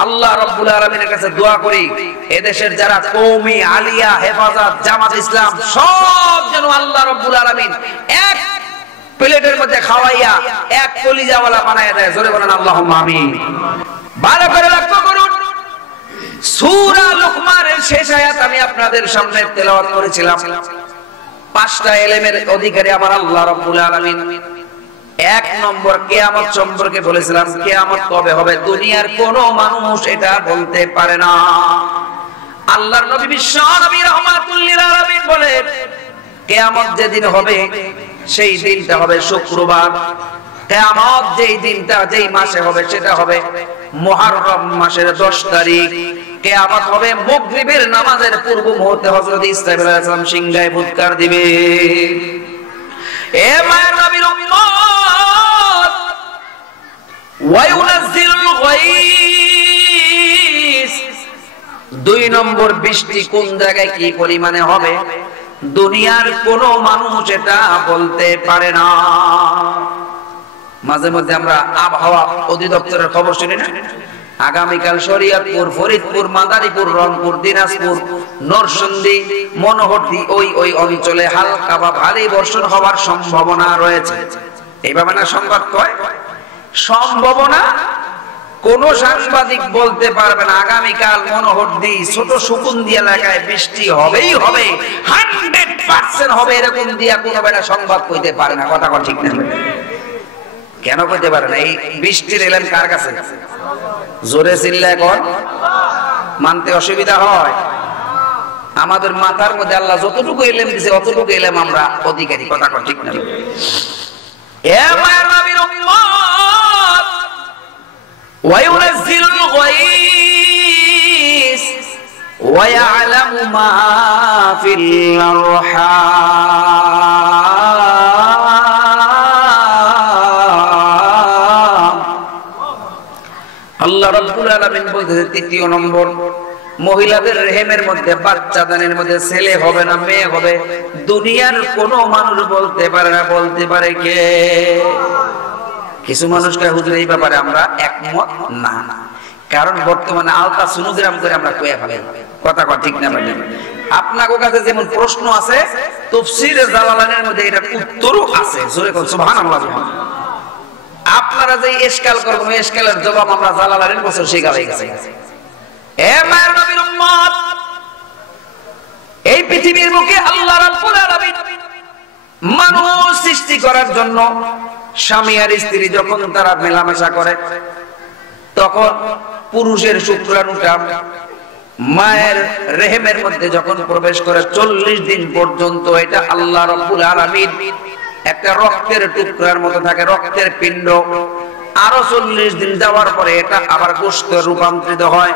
আল্লাহ রাব্বুল আলামিনের কাছে দোয়া করি, এদেশের যারা কওমি, আলিয়া, হেফাজত, জামাত ইসলাম সব যেন আল্লাহ রাব্বুল আলামিন এক প্লেটের মধ্যে খাওয়াইয়া এক কলিজাওয়ালা বানায় দেয়। জোরে বলেন আল্লাহুম্মা আমিন। ভালো করে লক্ষ্য করুন, সূরা লুকমানের শেষ আয়াত আমি আপনাদের সামনে তেলাওয়াত করেছিলাম। 5টা ইলমের অধিকারী আমার আল্লাহ রাব্বুল আলামিন। 1 নম্বর কিয়ামত সম্পর্কে বলেছিলাম, কিয়ামত কবে হবে দুনিয়ার কোন মানুষ এটা বলতে পারে না। আল্লাহর নবী বিশ্ব নবী রাহমাতুল লিল আলামিন বলেন, কিয়ামত যেদিন হবে সেই দিনটা হবে শুক্রবার। কিয়ামত যেই দিনটা যেই মাসে হবে সেটা হবে মুহররম মাসের 10 তারিখ। কিয়ামত হবে মাগরিবের নামাজের পূর্ব মুহূর্তে। হযরত ঈসা আলাইহিস সালাম সিংহায় ফুৎকার দিবে। এ মায়ের নবীর উম্মত, ওয়া ইউনাজ্জিলুল গায়স। 2 নম্বর বৃষ্টি কোন জায়গায় কি পরিমাণে হবে দুনিয়ার কোন মানুষ এটা বলতে পারে না। মাঝে মধ্যে আমরা আবহাওয়া অধিদপ্তরের খবর শুনি না, আগামীকাল শরীয়তপুর, ফরিদপুর, মাদারীপুর, রংপুর, দিনাজপুর, নরসিংদী, মনোহরদী ওই অঞ্চলে হালকা বা ভারী বর্ষণ হওয়ার সম্ভাবনা রয়েছে। এইভাবে না সংবাদ কয়, সম্ভাবনা কোন সাংবাদিক বলতে পারবে না আগামীকাল মনোহরদী, ছোট সুকুন্দি এলাকায় বৃষ্টি হবেই হবে, 100% হবে, এরকম দিয়া কোনো বেলা সংবাদ কইতে পারে না। কথা কথা ঠিক না? কেন কইতে পারে না? এই বৃষ্টির এলেন কার কাছে? জোরে চিল্লায় কোন? মানতে অসুবিধা হয়। আমাদের মাথার মধ্যে আল্লাহ যতটুকু এলেম দিয়েছে অতটুকু এলেম আমরা অধিকারী। কথা কথা ঠিক না? এ মায়ের নবীর উম্মত, ওয়া ইউনাজ্জিলুল গায়স ওয়া ইয়ালামু মা ফিল আরহাম। আল্লাহ রাব্বুল আলামিন বলতেছে 3 নম্বর, মহিলাদের রেহেমের মধ্যে, বাচ্চাদানের মধ্যে ছেলে হবে না মেয়ে হবে দুনিয়ার কোন মানুষ বলতে পারে না। বলতে পারে কে? কিছু মানুষকে হুজুর এই ব্যাপারে আমরা একমত না, কারণ বর্তমানে আলট্রাসোনোগ্রাম করে আমরা কয়ে ফেলি। কথা কথা ঠিক না? মানে আপনার কাছে যেমন প্রশ্ন আছে, তাফসীরে জালালাইনের মধ্যে এটার উত্তরও আছে। জোরে কোন সুবহানাল্লাহ। আপনারা যে ইশকাল করবেন, ওই ইশকালের জবাব আমরা জালালাইনের বছর শেখা হয়ে গেছে। এ মায়ের নবীর উম্মত, এই পৃথিবীর বুকে আল্লাহ রাব্বুল আলামিন মানুষ সৃষ্টি করার জন্য স্বামী আর স্ত্রী যখন তারা মেলামেশা করে, তখন পুরুষের শুক্রাণুটা মায়ের রেহেমের মধ্যে যখন প্রবেশ করে 40 দিন পর্যন্ত এটা আল্লাহ রাব্বুল আলামিন একটা রক্তের টুকরার মতো থাকে, রক্তের পিণ্ড। আরো 40 দিন যাওয়ার পরে এটা আবার গোশতে রূপান্তরিত হয়।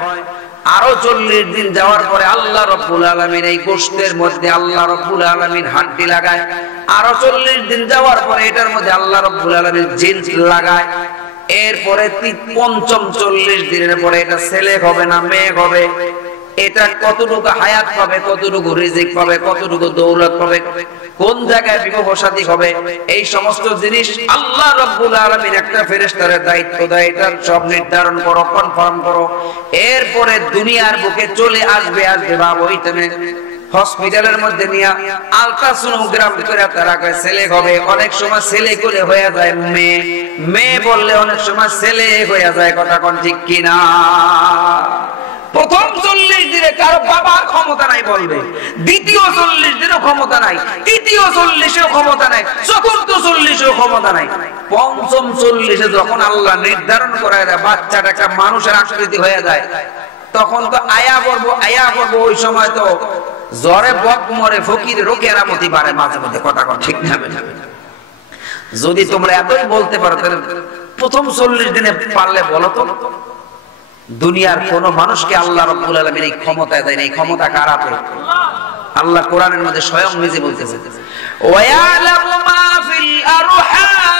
আরো 40 দিন যাওয়ার পরে আল্লাহ রাব্বুল আলামিন এই গোশতের মধ্যে আল্লাহ রাব্বুল আলামিন হাড্ডি লাগায়। আরো 40 দিন যাওয়ার পরে এটার মধ্যে আল্লাহ রাব্বুল আলামিন জিলদ লাগায়। এরপরে ৫ম 40 দিনের পরে এটা ছেলে হবে না মেয়ে হবে, এটা কতটুকু হায়াত পাবে, কতটুকু রিজিক পাবে, কতটুকু দৌলত পাবে, কোন জায়গায় বিবাহ শাদী হবে, এই সমস্ত জিনিস আল্লাহ রাব্বুল আলামিন একটা ফেরেশতার দায়িত্ব দেয়। এটা সব নির্ধারণ করো, কনফার্ম করো। এরপরে দুনিয়ার বুকে চলে আসবে বাবা ওই টাইমে হসপিটালের মধ্যে নিয়ে আলট্রাসোনোগ্রাম করে তারা কয় ছেলে হবে। অনেক সময় ছেলে করে হয়ে যায় মেয়ে, মেয়ে বললে অনেক সময় ছেলে হয়ে যায়। কথা কোন ঠিক কিনা? প্রথম 40 দিনে কারো বাবার ক্ষমতা নাই বলবে, দ্বিতীয় 40 দিনেও ক্ষমতা নাই, তৃতীয় 40এও ক্ষমতা নাই, চতুর্থ 40এও ক্ষমতা নাই, পঞ্চম 40-এ যখন আল্লাহ নির্ধারণ করে দেয় বাচ্চাটা একটা মানুষের আকৃতি হয়ে যায়, তখন তো আয়া করবো। ওই সময় তো জ্বরে বক মরে, ফকির রোকেরামতি বাড়ে মাঝে মধ্যে। কথা কোন ঠিক না? যদি তোমরা এতই বলতে পারো তাহলে প্রথম 40 দিনে পারলে বলো তো, দুনিয়ার কোন মানুষকে আল্লাহ রাব্বুল আলামিন এই ক্ষমতা দেন, এই ক্ষমতা কার হাতে? আল্লাহ কোরআনের মধ্যে স্বয়ং নিজে বলতেছে, ওয়ায়ালামু মা ফিল আরহাম।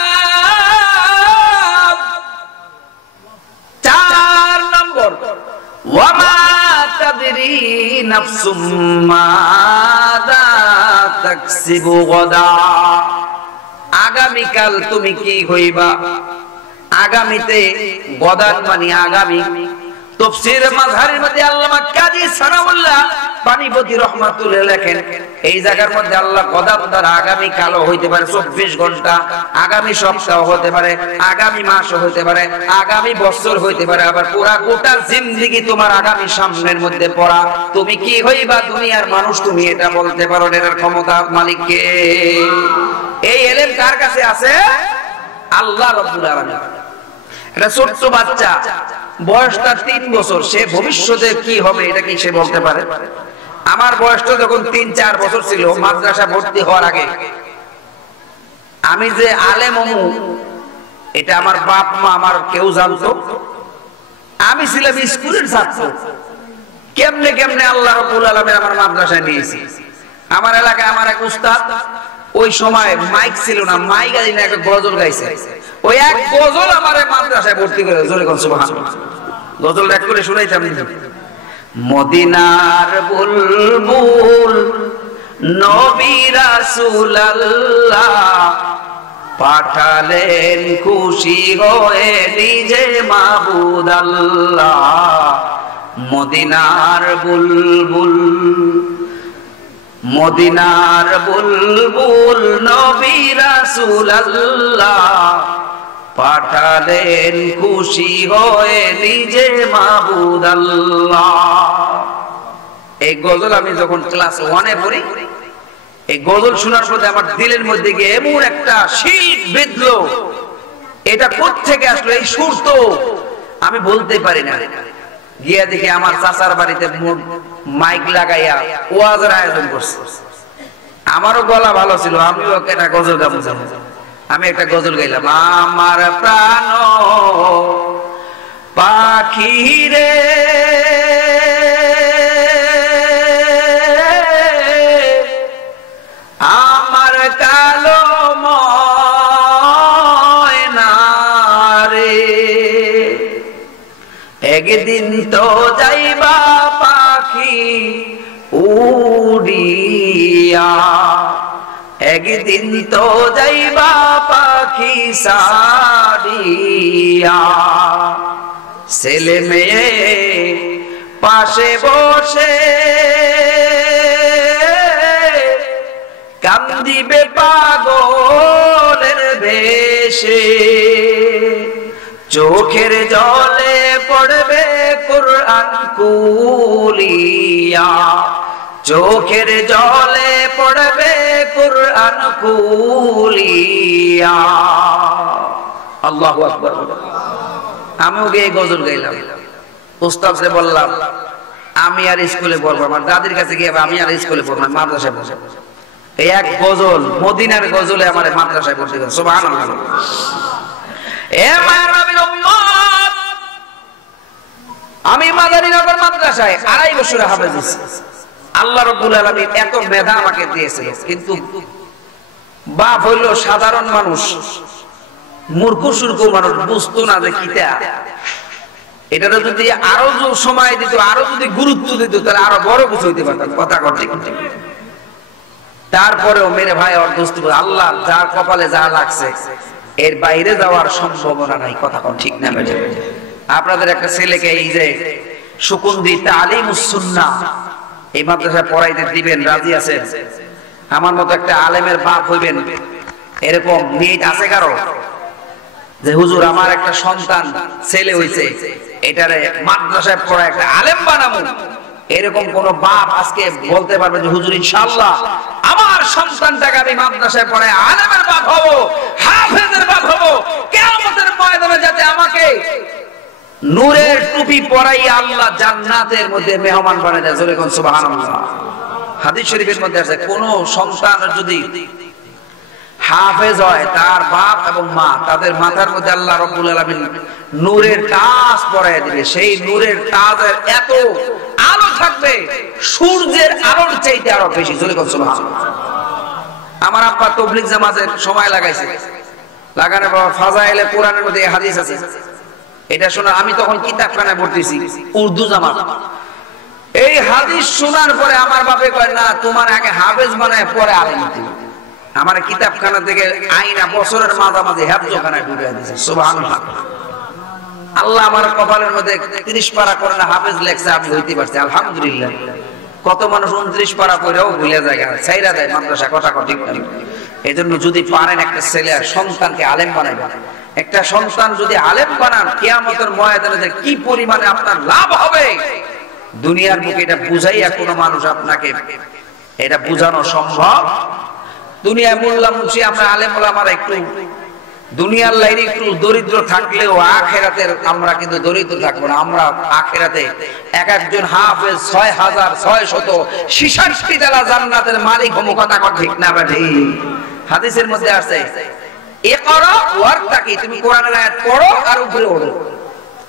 4 নম্বর, ওয়ামা তাদরি নাফসুম মাযা তাকসিবু গাদা। আগামীকাল তুমি কি হইবা? আগামীতে গদান মানে আগামী। তাফসীর মাযহারের মধ্যে আল্লামা কাজী সানাউল্লাহ পানিপতি রহমাতুল্লাহ লেখেন, এই জায়গার মধ্যে আল্লাহ গদান দ্বারা আগামী কালও হইতে পারে 24 ঘন্টা, আগামী সপ্তাহ হতে পারে, আগামী মাসও হতে পারে, আগামী বছর হইতে পারে, আবার পুরা গোটা জিন্দেগি তোমার আগামী সামনের মধ্যে পড়া। তুমি কি হইবা দুনিয়ার মানুষ, তুমি এটা বলতে পারো। এর ক্ষমতা মালিক কে? এই ইলম কার কাছে আছে? আল্লাহ রাব্বুল আলামিন। এটা ছোট্ট বাচ্চা, বয়স তার 3 বছর, সে ভবিষ্যতে কি হবে এটা কি সে বলতে পারে? আমার বয়সটা যখন 3-4 বছর ছিল, মাদ্রাসা ভর্তি হওয়ার আগে, আমি যে আলেম হমু এটা আমার বাপ মা আমার কেউ জানতো? আমি ছিলাম স্কুলের ছাত্র। কেমনে কেমনে আল্লাহ রাব্বুল আলামিন আমার মাদ্রাসায় নিয়েছে। আমার এলাকায় আমার এক উস্তাদ, ওই সময় মাইক ছিল না, মাইক আনি না, একটা গজল গাইছে। ওই এক গজল আমারে মাদ্রাসায় ভর্তি করে। জোরে কোন সুবহানাল্লাহ। গজল এক করে শুনাইতাম। মদিনার বুলবুল নবী রাসূলুল্লাহ পাঠালেন খুশি হয়ে নিজে মাবুদ আল্লাহ। মদিনার বুলবুল, মদিনার বুলবুল নবী রাসূলুল্লাহ পাঠালেন খুশি হয়ে নিজে মাবুদ আল্লাহ। এই গজল আমি যখন ক্লাস 1-এ পড়ি, এই গজল শোনার পরে আমার দিলের মধ্যে গিয়ে এমন একটা শীত বিঁধলো। এটা কোত্থেকে আসলো এই সুর? তো আমি বলতে পারি না। গিয়া দেখি আমার চাচার বাড়িতে মাইক লাগাইয়া ওয়াজের আয়োজন করছে। আমারও গলা ভালো ছিল, আমিও একটা গজল গাবো। আমি একটা গজল গাইলাম, আমার প্রাণ পাখি রে আমার কালো ময়না রে, একদিন তো যাইবা পাখি উড়িয়া, একদিন তো যাইবা পাখি সাড়িয়া। ছেলে মেয়ে পাশে বসে কান্দিবে পাগলের বেশে, চোখের জলে পড়বে কুরআন কুলিয়া, চোখের জলে পড়বে কুরআন কুলিয়া। আল্লাহু আকবার। আমিও গিয়ে গজল গাইলাম। উস্তাদকে বললাম আমি আর স্কুলে পড়বো, আমার দাদির কাছে গিয়ে আমি আর স্কুলে পড়বো না, মাদ্রাসায় বসে। এই এক গজল, মদিনার গজলে আমার মাদ্রাসায় বসে গেল। সুবহানাল্লাহ। আমি মাদারীনগর মাদ্রাসায় 2.5 বছর হাফেজ হয়েছি। আল্লাহ রাব্বুল আলামিন এত মেধা আমাকে দিয়েছিল, কিন্তু বাপ হইল সাধারণ মানুষ, মূর্খ সুর্খ মানুষ, বুঝতো না যে কিটা। এটা যদি আরো সময় দিত, আরো যদি গুরুত্ব দিত, তাহলে আরো বড় কিছু হইতে পারতাম। কথা কথা। তারপরেও মেরে ভাই ওর দোস্ত, আল্লাহ যার কপালে যা লাগছে এর বাইরে যাওয়ার সম্ভাবনা নাই। কথা ঠিক না বেটা? আপনাদের একটা ছেলেকে এই যে সুকুন্দি তালিমুস সুন্নাহ এই মাদ্রাসায় পড়াইতে দিবেন, রাজি আছেন? আমার মতো একটা আলেমের বাপ হইবেন, এরকম নিয়ত আছে কারো যে হুজুর আমার একটা সন্তান ছেলে হইছে, এটারে মাদ্রাসায় পড়া একটা আলেম বানাবো? এরকম কোন বাপ আজকে বলতে পারবে যে হুজুর ইনশাআল্লাহ আমার সন্তানটাকে আমি মাদ্রাসায় পড়ায় আলেমের বাপ হব, হাফেজের বাপ হব, কিয়ামতের ময়দানে যাতে আমাকে নূরের টুপি পরাইয়া আল্লাহ জান্নাতের মধ্যে মেহমান বানায় দেয়। জোরে কোন সুবহানাল্লাহ। হাদিস শরীফের মধ্যে আছে কোন সন্তান যদি হাফেজ হয় তার বাপ এবং মা, তাদের মাথার মধ্যে আল্লাহ রাব্বুল আলামিন নূরের তাজ পরায় দিবে। সেই নূরের তাজের এত আলো থাকবে সূর্যের আলোর চাইতে আরো বেশি। সুবহানাল্লাহ। আমার আব্বা তাবলীগ জামাতের সময় লাগাইছে, লাগানোর পর ফাজাইলে কোরআনের মধ্যে হাদিস আছে, এটা শোনা আমি তখন কিতাবখানায় পড়তেছি উর্দু জামাত। এই হাদিস শোনার পরে আমার বাপে কয় না তোমার আগে হাফেজ বানায় পরে আলেম দিবে। আমার কিতাবখানা থেকে আইনা বছরের মাঝামাঝি হেফজখানায় ঢুকিয়ে দিয়েছে। সুবহানাল্লাহ। আল্লাহ আমার কপালের মধ্যে 30 পারা করে না হাফেজ লেখছে, আমি হইতে পারছি আলহামদুলিল্লাহ। কত মানুষ 29 পারা করেও ভুলে যায়, ছাইরা দেয় মাদ্রাসা, কথা ঠিক না। এই জন্য যদি পারেন একটা ছেলে সন্তানকে আলেম বানাইবেন। একটা সন্তান যদি আলেম বানান কিয়ামতের ময়দানে কি পরিমাণে আপনার লাভ হবে দুনিয়ার বুকে এটা বুঝাইয়া কোনো মানুষ আপনাকে এটা বুঝানো সম্ভব। দুনিয়ায় মোল্লা মুন্সি আমরা আলেম ওলামারা একটু দুনিয়ার লাইনে একটু দরিদ্র থাকলেও আখিরাতের আমরা কিন্তু দরিদ্র থাকবো না। আমরা আখিরাতে এক একজন হাফেজ 6666 তালা জান্নাতের মালিক হবো, কথা ঠিক না বেঠি? হাদিসের মধ্যে আছে ইকরা ওয়ারতাকি, তুমি কোরআনের আয়াত পড়ো আর উপরে ওঠো।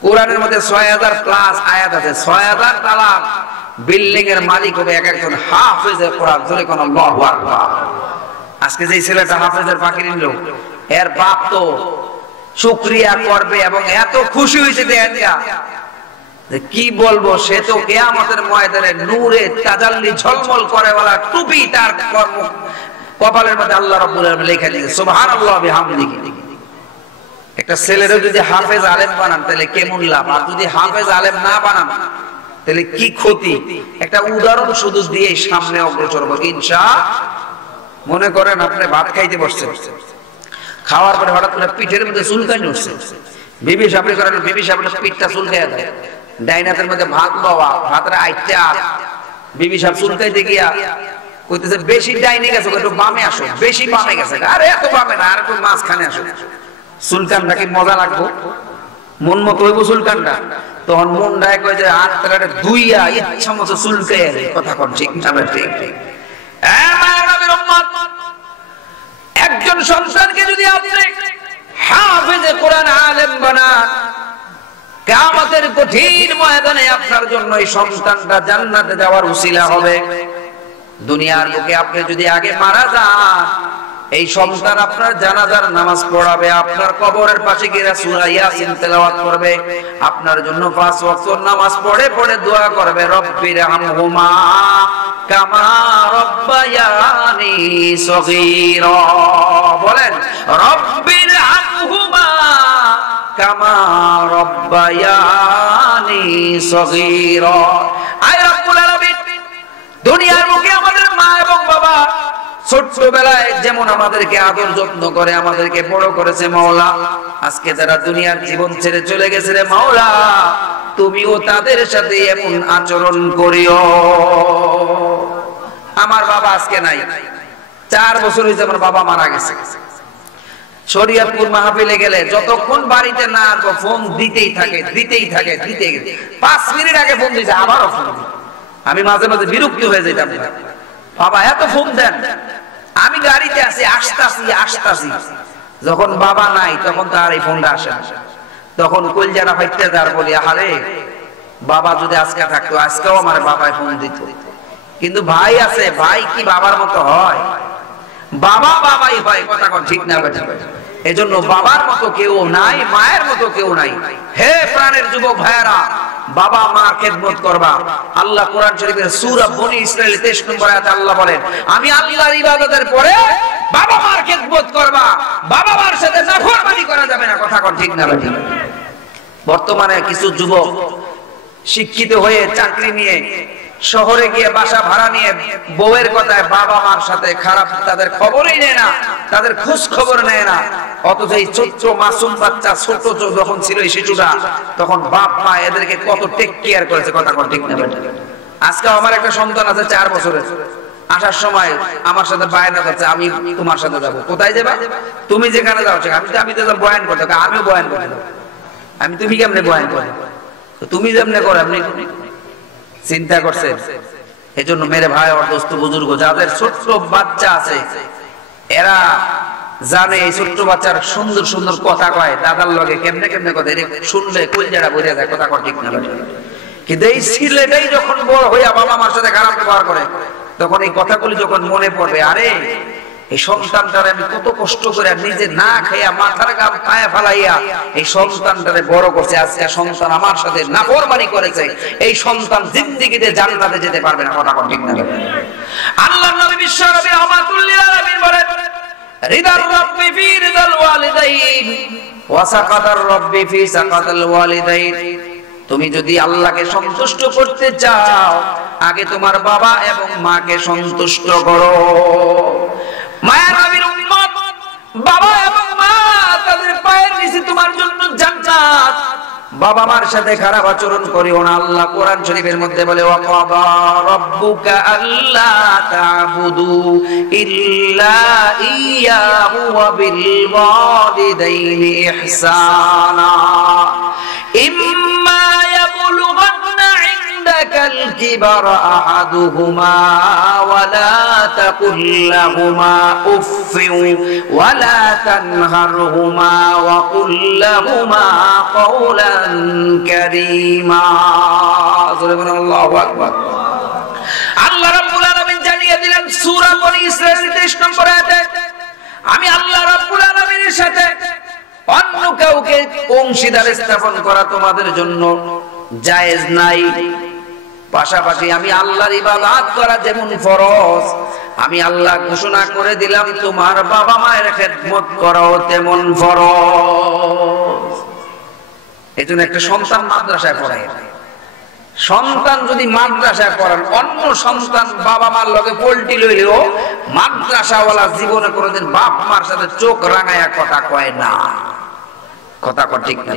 কোরআনের মধ্যে 6000 প্লাস আয়াত আছে, 6000 তালা বিল্ডিং এর মালিক হবে এক একজন হাফেজে কোরআন। জোরে কোন আল্লাহু আকবার। আজকে যে ছেলেটা হাফেজের ফাঁকি নিল এর বাপ তো শুকরিয়া করবে এবং এত খুশি হয়েছে দেখা কি বলবো। সে তো কিয়ামতের ময়দানে নূরে তাজাল্লি ঝলমল করে ওয়ালা টুপি তার কপালের মধ্যে আল্লাহ রাব্বুল আলামিন লেখা দিয়েছে সুবহানাল্লাহ বিহামদিহি। একটা ছেলেরও যদি হাফেজ আলেম বানান তাহলে কেমন লাভ, আর যদি হাফেজ আলেম না বানান তাহলে কি ক্ষতি। একটা উদাহরণ শুধু দিয়ে সামনে অগ্রসর হবো ইনশাআল্লাহ। মনে করেন আপনি ভাত খাইতে বসছেন, খাওয়ার পরে হঠাৎ করে পিঠের মধ্যে চুলকানি উঠছে, বিবি সাহেব করেন, বিবি সাহেবের পিঠটা চুলকাইয়া দেয়, ডাইনাতের মধ্যে ভাত বাবা ভাতটা আইটা বিবি সাহেব চুলকাইতে গিয়া কইতেছে বেশি ডাইনে গেছে, একটু বামে আসো, বেশি বামে গেছে, আরে এত বামে না, আর একটু মাঝখানে আসো। চুলকানটা কি মজা লাগবো? মন মতো হইব চুলকানটা? তখন মন ডায় কয় যে হাত তালাটা ধুইয়া ইচ্ছা মতো চুলকাইয়া দেয়, কথা কন ঠিক না? ঠিক ঠিক। একজন সন্তানকে যদি আপনি হাফেজে কোরআন আলেম বানান কিয়ামতের কঠিন ময়দানে আপনার জন্য এই সন্তানটা জান্নাতে যাওয়ার উসিলা হবে। দুনিয়ার বুকে আপনি যদি আগে মারা যান এই সন্তান আপনার জানাজার নামাজ পড়াবে, আপনার কবরের পাশে গিয়ে সূরা ইয়াসিন তেলাওয়াত করবে, আপনার জন্য 5 ওয়াক্ত নামাজ পড়ে পড়ে দোয়া করবে রব্বির হামহুমা কামা রব্বায়ানি সগীরা। বলেন রব্বির হামহুমা কামা রব্বায়ানি সগীরা। আয় রব্বুল আলামিন, দুনিয়ার মুখে আমাদের মা এবং বাবা ছোট্টবেলায় যেমন আমাদেরকে আদর যত্ন করে আমাদেরকে বড় করেছে মাওলা, আজকে যারা দুনিয়ার জীবন ছেড়ে চলে গেছে রে মাওলা, তুমিও তাদের সাথে এমন আচরণ করিও। আমার বাবা আজকে নাই, 4 বছর হয়েছে আমার বাবা মারা গেছে। শরীয়তপুর মাহফিলে গেলে যতক্ষণ বাড়িতে না আসবো ফোন দিতেই থাকে 5 মিনিট আগে ফোন দিয়েছে, আবারও ফোন। আমি মাঝে মাঝে বিরক্ত হয়ে যাইতাম, বাবা এত ফোন দেন, আমি গাড়িতে আছি আসতাছি। যখন বাবা নাই তখন তার এই ফোনটা আসে, তখন কলজাটা ফাইটতে যার বলি আরে বাবা যদি আজকে থাকতো আজকেও আমার বাবায় ফোন দিত। কিন্তু ভাই আছে, ভাই কি বাবার মতো হয়? বাবা বাবাই হয়, কথা কোন ঠিক না? এজন্য বাবার মতো কেউ নাই, মায়ের মতো কেউ নাই। হে প্রাণের যুবক ভাইয়েরা, বাবা মা খেদমত করবা। আল্লাহ কোরআন শরীফের সূরা বনী ইসরাইল 23 নম্বর আয়াতে আল্লাহ বলেন আমি আল্লাহর ইবাদতের পরে বাবা মার খেদমত করবা, বাবা মার সাথে নাফরমানি করা যাবে না, কথা কোন ঠিক না? বর্তমানে কিছু যুবক শিক্ষিত হয়ে চাকরি নিয়ে শহরে গিয়ে বাসা ভাড়া নিয়ে বউয়ের কথায় বাবা মার সাথে খারাপ, তাদের খবরই নেয় না, তাদের খোঁজ খবর নেয় না। অথচ এই ছোট্ট মাসুম বাচ্চা ছোট যখন ছিল এই শিশুটা, তখন বাপ মা এদেরকে কত টেক কেয়ার করেছে, কথা কোন ঠিক না? আজকে আমার একটা সন্তান আছে 4 বছরের, আসার সময় আমার সাথে বায়না করছে আমি তোমার সাথে যাবো। কোথায় যাবা? তুমি যেখানে যাও সেখানে। আমি তো বয়ান করতে, আমিও বয়ান করে দেবো। আমি তুমি কেমনে বয়ান করে, তুমি যেমনে করো আপনি চিন্তা করছেন? এই জন্য মেরে ভাই আর দোস্ত বুজুর্গ যাদের ছোট্ট বাচ্চা আছে এরা জানে এই ছোট্ট বাচ্চার সুন্দর সুন্দর কথা কয়, দাদার লগে কেমনে কেমনে কথা, শুনলে কলজাটা বোঝা যায় কথা কয় ঠিক না। কিন্তু এই ছেলেটাই যখন বড় হইয়া বাবা মার সাথে খারাপ ব্যবহার করে, তখন এই কথাগুলি যখন মনে পড়বে, আরে এই সন্তানটারে আমি কত কষ্ট করে নিজে না খাইয়া মাথার গাম পায়ে ফালাইয়া এই সন্তানটারে বড় করছে, আজকে সন্তান আমার সাথে নাফরমানি করেছে, এই সন্তান জিন্দেগিতে জান্নাতে যেতে পারবে না। কথা ঠিক না? আল্লাহর নবী বিশ্ব নবী রাহমাতুল লিল আলামিন বলেন, রিদার রাব্বি ফি রিদাল ওয়ালিদাইন ওয়া সাকাতার রাব্বি ফি সাকাতাল ওয়ালিদাইন। তুমি যদি আল্লাহকে সন্তুষ্ট করতে চাও, আগে তোমার বাবা এবং মাকে সন্তুষ্ট করো। মায়ের নবীর উম্মত, বাবা এবং মা তাদের পায়ের নিচে তোমার জন্য জান্নাত। বাবা মার সাথে খারাপ আচরণ করিও না। আল্লাহ কোরআন শরীফের মধ্যে বলে, ওয়া ক্বাদা রাব্বুকা আল্লা তা'বুদু ইল্লা ইয়্যাহু ওয়া বিল ওয়ালিদাইনি ইহসানা ইম্মা ইয়াবলুগান্না ইনদাকাল কিবারা আহাদুহুমা ওয়া লা তাকুল লাহুমা উফফিন ওয়া লা তানহারহুমা ওয়া কুল লাহুমা কাওলান কারীমা। সুবহানাল্লাহু আকবার। আল্লাহ রাব্বুল আলামিন জানিয়ে দিলেন সূরা বনী ইসরাঈল 23 নম্বর আয়াতে, আমি আল্লাহ রাব্বুল আলামিনের সাথে অন্য কাউকে অংশীদার স্থাপন করা তোমাদের জন্য জায়েজ নাই। পাশাপাশি আমি আল্লাহর ইবাদত করা যেমন ফরজ, আমি আল্লাহ ঘোষণা করে দিলাম তোমার বাবা মায়ের খেদমত করাও তেমন ফরজ। এজন্য একটা সন্তান মাদ্রাসায় পড়ে, সন্তান যদি মাদ্রাসায় পড়েন, অন্য সন্তান বাবা মার লগে পোল্টি লইলেও মাদ্রাসাওয়ালা জীবনে কোনোদিন বাপ মার সাথে চোখ রাঙায়া কথা কয় না। কথা কয় ঠিক না?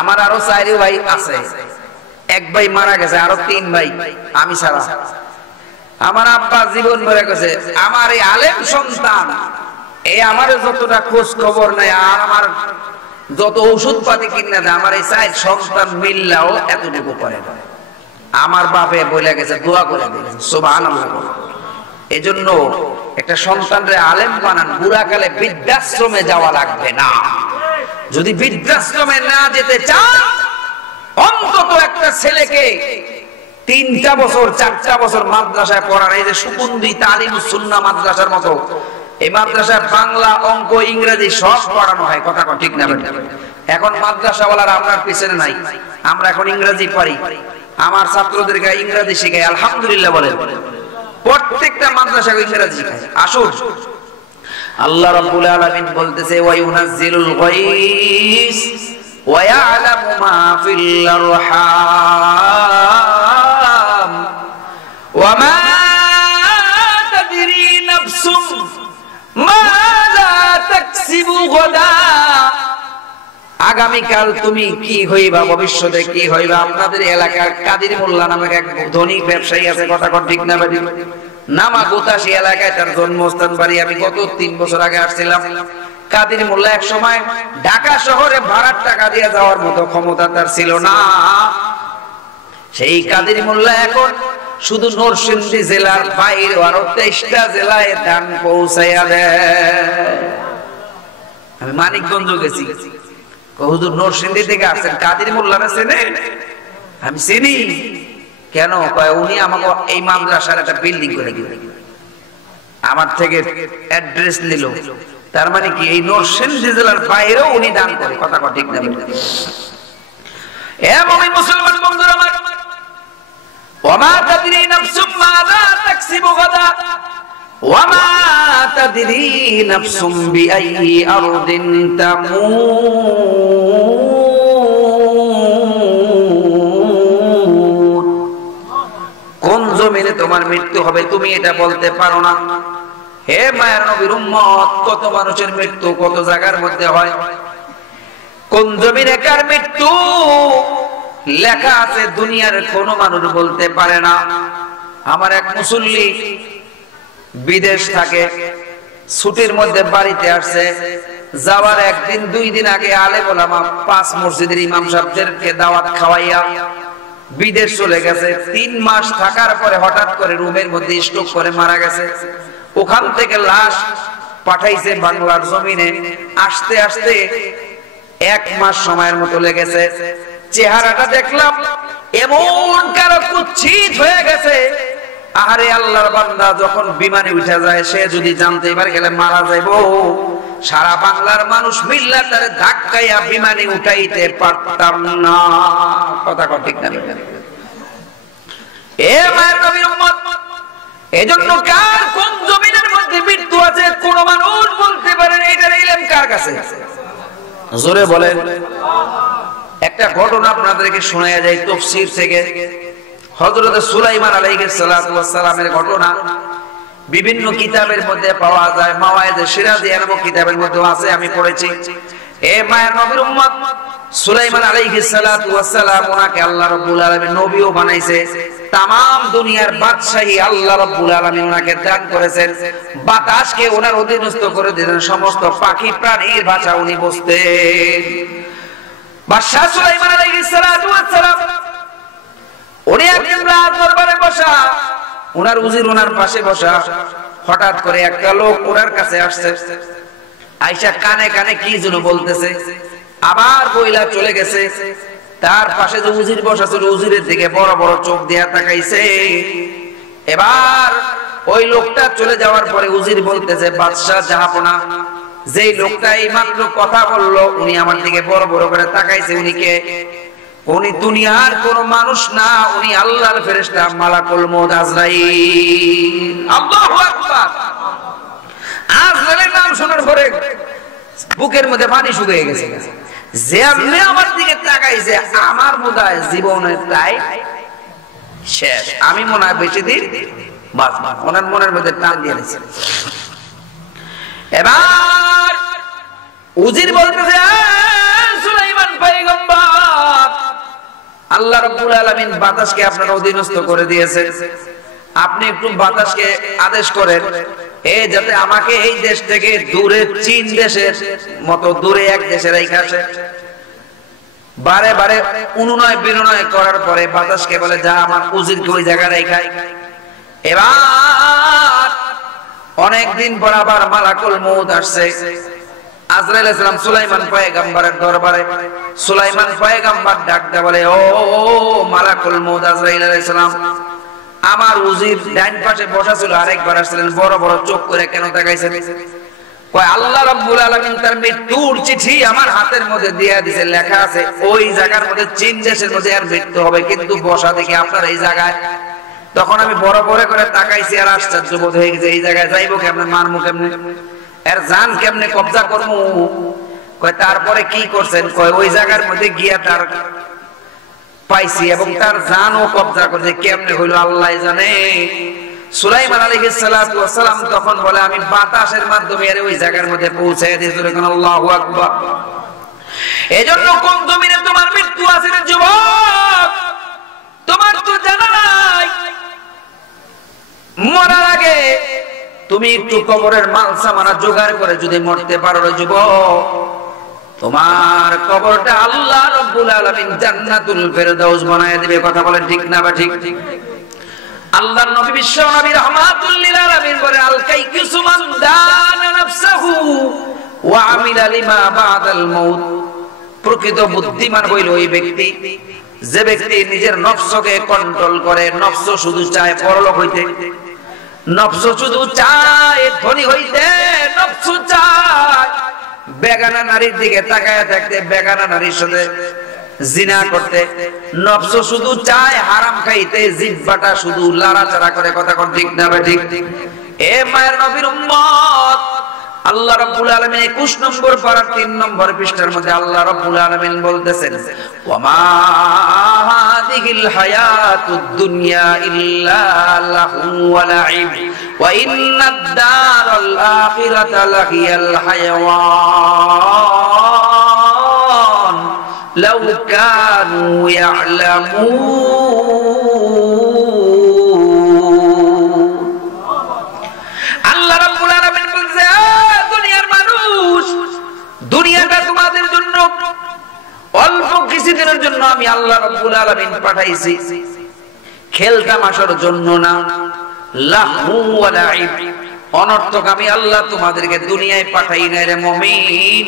আমার আরো 4 ভাই আছে, এক ভাই মারা গেছে, আরো 3 ভাই আমি ছাড়া। আমার আব্বা জীবন ভরে গেছে, আমার এই আলেম সন্তান এই আমার যতটা খোঁজ খবর নাই, আর আমার যত ওষুধ পাতি কিনে দেয়, আমার এই 4 সন্তান মিল্লাও এতটুকু করে না। আমার বাপে বলে গেছে, দোয়া করে দিলেন, সুবহানাল্লাহ। এজন্য একটা সন্তানরে আলেম বানান, বুড়াকালে বৃদ্ধাশ্রমে যাওয়া লাগবে না। যদি বৃদ্ধাশ্রমে না যেতে চান, অন্তত একটা ছেলেকে 3টা বছর 4টা বছর মাদ্রাসায় পড়ান। এই যে সুকুন্দি তালিমুস সুন্নাহ মাদ্রাসার মতো, এই মাদ্রাসায় বাংলা, অঙ্ক, ইংরেজি সব পড়ানো হয়। কথা ঠিক না? এখন মাদ্রাসাওয়ালারা আপনার পিছনে নাই, আমরা এখন ইংরেজি পড়ি, আমার ছাত্রদেরকে ইংরেজি শেখাই, আলহামদুলিল্লাহ বলেন। প্রত্যেকটা মাদ্রাসায় ইংরেজি শেখায়। আসুন, আল্লাহ রাব্বুল আলামিন বলতেছে, ওয়া ইউনাজ্জিলুল গায়স ওয়া ইয়ালামু মা ফিল আরহাম ওয়া মা তাদরি নাফসুম মাযা তাকসিবু গাদা। আগামীকাল তুমি কি হইবা, ভবিষ্যতে কি হইবা। আপনাদের এলাকার কাদির মোল্লা নামের এক ধনী ব্যবসায়ী আছে, কথা ঠিক না? নামা গোতাশি এলাকায় তার জন্মস্থান বাড়ি। আমি গত 3 বছর আগে আসছিলাম। কাদির মোল্লা এক সময় ঢাকা শহরে ভাড়ার টাকা দিয়ে যাওয়ার মতো ক্ষমতা তার ছিল না। সেই কাদির মোল্লা এখন শুধু নরসিংদী জেলার বাইরে আরো 23টা জেলায় দান পৌঁছাইয়া দেয়। আমি মানিকগঞ্জ গেছি, হুজুর নরসিংদী থেকে আসছেন, কাদির মোল্লারা চেনেন? আমি চিনি। কেন? কয় উনি আমাকে এই মাদ্রাসার একটা বিল্ডিং করে দিলেন, আমার থেকে অ্যাড্রেস নিল। তার মানে কি এই নরসিংদী জেলার বাইরেও উনি দান করে। কথা ঠিক না? এ মুমিন মুসলমান বন্ধুরা আমার, ওয়া মা তাদরি নাফসুম মাযা তাকসিবু গাদা ওয়া মা তাদরি নাফসুম বিআইয়ি আরদিন তামুত। কোন জমিনে তোমার মৃত্যু হবে তুমি এটা বলতে পারো না। হে মায়ের নবীর উম্মত, কত মানুষের মৃত্যু কত জায়গার মধ্যে হয়, কোন জমিনে কার মৃত্যু লেখা আছে দুনিয়ার কোন মানুষ বলতে পারে না। আমার এক মুসল্লি বিদেশ থাকে, ছুটির মধ্যে বাড়িতে আসছে। যাওয়ার 1 দিন 2 দিন আগে আলেম ওলামা 5 মসজিদের ইমাম সাহেবদেরকে দাওয়াত খাওয়াইয়া বিদেশ চলে গেছে। 3 মাস থাকার পরে হঠাৎ করে রুমের মধ্যে স্ট্রোক করে মারা গেছে। ওখান থেকে লাশ পাঠাইছে বাংলার জমিনে। আসতে আসতে 1 মাস সময়ের মতো লেগেছে। চেহারাটা দেখলাম এমন কালো কুৎসিত হয়ে গেছে। আরে আল্লাহর বান্দা যখন বিমানে উঠে যায়, সে যদি জানতে পারে গেলে মারা যাইবো, সারা বাংলার মানুষ মিল্লা তারে ধাক্কাইয়া বিমানে উঠাইতে পারতাম না। কথা ঠিক না? এ মায়ের নবীর উম্মত, এজন্য কার কোন জমিনের মধ্যে মৃত্যু আছে কোন মানুষ বলতে পারেন এটার ইলম কার কাছে? জোরে বলেন। একটা ঘটনা আপনাদেরকে শোনায়া যায় তাফসীর থেকে। হযরত সুলাইমান আলাইহিস সালাতু ওয়াস সালামের ঘটনা বিভিন্ন কিতাবের মধ্যে পাওয়া যায়। মাওয়ায়েদে সিরাজিয়া নামক কিতাবের মধ্যে আছে, আমি পড়েছি। এ মায়ের নবীর উম্মত, সুলাইমান আলাইহিস সালাতু ওয়াস সালাম, ওনাকে আল্লাহ রাব্বুল আলামিন নবীও বানাইছে। তামাম দুনিয়ার বাদশাহী আল্লাহ রাব্বুল আলামিন ওনাকে দান করেছেন। বাতাসকে ওনার অধীনস্থ করে দিয়েছেন, সমস্ত পাখি প্রাণীর ভাষা উনি বুঝতেন। বাদশা সুলাইমান আলাইহিস সালাতু ওয়াস সালাম উনি একদিন রাত দরবারে বসা, ওনার উজির ওনার পাশে বসা। হঠাৎ করে একটা লোক ওনার কাছে আসছে, আয়েশা কানে কানে কি যেন বলতেছে, আবার বইলা চলে গেছে। তার পাশে যে উজির বসা ছিল, উজিরের দিকে বড় বড় চোখ দিয়া তাকাইছে। এবার ওই লোকটা চলে যাওয়ার পরে উজির বলতেছে, বাদশা জাহাপনা, যেই লোকটা এই মাত্র কথা বললো, উনি আমার দিকে বড় বড় করে তাকাইছে, উনি কে? উনি দুনিয়ার কোন মানুষ না, উনি আল্লাহর ফেরেশতা মালাকুল মউত আজরাইল। আল্লাহু আকবার। আজরাইলের নাম শোনার পরে বুকের মধ্যে পানি শুকিয়ে গেছে। যে আপনি আমার দিকে তাকাইছে, আমার বোধহয় জীবনের তাই শেষ, আমি মনে হয় বেশি দিন বাঁচব। ওনার মনের মধ্যে টান দিয়ে দিয়েছে। এবার উজির বলতেছে, সুলাইমান পয়গম্বর, আল্লাহ রাব্বুল আলামিন বাতাসকে আপনার অধীনস্থ করে দিয়েছে। আপনি একটু বাতাসকে আদেশ করেন, যাতে আমাকে এই দেশ থেকে দূরে, চীন দেশের মতো দূরে এক দেশে রেখে আসে। বারে বারে অনুনয় বিনয় করার পরে বাতাসকে বলে, যা আমার উজিরকে ওই জায়গায় রেখে। এবার অনেকদিন পর আবার মালাকুল মউত আসছে। আজরাইল আলাইহিস সালাম সুলাইমান পয়গম্বরের দরবারে। সুলাইমান পয়গম্বর ডাকতে বলে, ও মালাকুল মউত আজরাইল আলাইহিস সালাম, আমার উজির ডাইন পাশে বসা ছিল, আরেকবার আসলেন, বড় বড় চোখ করে কেন তাকাইছেন? কয়, আল্লাহ রাব্বুল আলামিন তার মৃত্যুর চিঠি আমার হাতের মধ্যে দিয়ে দিয়েছে, লেখা আছে ওই জায়গার মধ্যে, চীন দেশের মধ্যে আর মৃত্যু হবে, কিন্তু বসা দেখি আপনার এই জায়গায়। তখন আমি বড় বড় করে তাকাইছি, আর আশ্চর্য বোধ হয়ে গেছে, এই জায়গায় যাইবো কেমনে, মারমু কেমনে, এর জান কেমনে কবজা করবো? কয়, তারপরে কি করছেন? কয়, ওই জায়গার মধ্যে গিয়া তার পাইছি এবং তার জানও কবজা করছে। কেমনে হইল আল্লাহ জানে। সুলাইমান আলাইহিস সালাতু ওয়াস সালাম তখন বলে, আমি বাতাসের মাধ্যমে এর ওই জায়গার মধ্যে পৌঁছায় দিয়েছি। আল্লাহু আকবার। এজন্য কোন জমিনে তোমার মৃত্যু আছে রে যুবক, তোমার তো জানা নাই। মরার আগে তুমি একটু কবরের মাল সামানা জোগাড় করে যদি মরতে পারো রে যুবক, তোমার কবরটা আল্লাহ রাব্বুল আলামিন জান্নাতুল ফেরদাউস বানায় দিবে। কথা বলেন ঠিক না বা ঠিক? আল্লাহর নবী বিশ্ব নবী রাহমাতুল লিল আলামিন বলে, আল কাইকিসু মান দানা নাফসাহু ওয়া আমিলা লিমা বাদাল মাউত। প্রকৃত বুদ্ধিমান হইল ওই ব্যক্তি, যে ব্যক্তি নিজের নফসকে কন্ট্রোল করে। নফস শুধু চায় পরলোক হইতে, নফস শুধু চায় ধনী হইতে, নফস চায় বেগানা নারীর দিকে তাকায় থাকতে, বেগানা নারীর সাথে জিনা করতে। নফস শুধু চায় হারাম খাইতে, জিহ্বাটা শুধু লাড়াচাড়া করে। কথা কোন ঠিক না ঠিক? এ মায়ের নবীর উম্মত, আল্লাহ রাব্বুল আলামিন 21 নম্বর পারার 3 নম্বর পৃষ্ঠার মধ্যে আল্লাহ রাব্বুল আলামিন বলতেছেন, ওয়া মা হাদিহিল হায়াতুদ দুনিয়া ইল্লা লাহু ওয়া লাইব ওয়া ইন্নাদ দারাল আখিরাতা লাহিয়াল হায়াওয়ান লাউ কানু ইয়ালামুন। আল্লাহ রাব্বুল আলামিন বলছে, দুনিয়ার মানুষ, দুনিয়াটা তোমাদের জন্য অল্প কিছুদিনের জন্য আমি আল্লাহ রাব্বুল আলামিন পাঠাইছি, খেল তামাশার জন্য না। লাহু ওয়া লাইব, অনর্থক আমি আল্লাহ তোমাদেরকে দুনিয়ায় পাঠাই নাই রে মুমিন।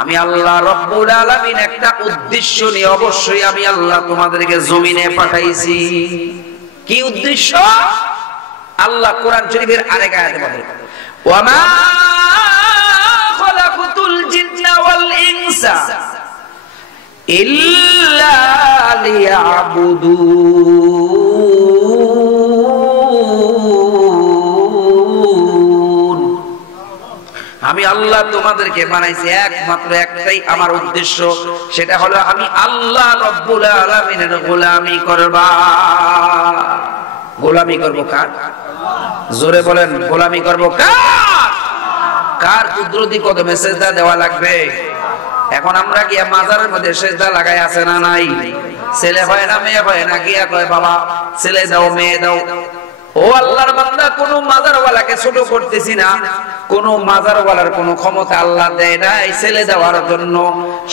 আমি আল্লাহ রব্বুল আলামিন একটা উদ্দেশ্য নিয়ে অবশ্যই আমি আল্লাহ তোমাদেরকে জমিনে পাঠাইছি। কি উদ্দেশ্য? আল্লাহ কোরআন শরীফের আরেক আয়াতে বলেন, ওয়ামা খালাকুতুল জিন্না ওয়াল ইনসা ইল্লা লিয়াবুদুন। আমি আল্লাহ তোমাদেরকে বানাইছি একমাত্র একটাই আমার উদ্দেশ্য, সেটা হলো আমি আল্লাহ রব্বুল আলামিনের গোলামি করবা। গোলামি করব কার? জোরে বলেন, গোলামি করব কার? কার কুদরতি কদমে সেজদা দেওয়া লাগবে? এখন আমরা কি মাজারের মধ্যে সেজদা লাগাই আছে না নাই? ছেলে হয় না মেয়ে হয় না, গিয়া কয় বাবা ছেলে দাও মেয়ে দাও। ও আল্লাহর বান্দা, কোন মাজারওয়ালাকে ছোট করতেছি না, কোন মাজারওয়ালার কোন ক্ষমতা আল্লাহ দেয় নাই ছেলে দেওয়ার জন্য।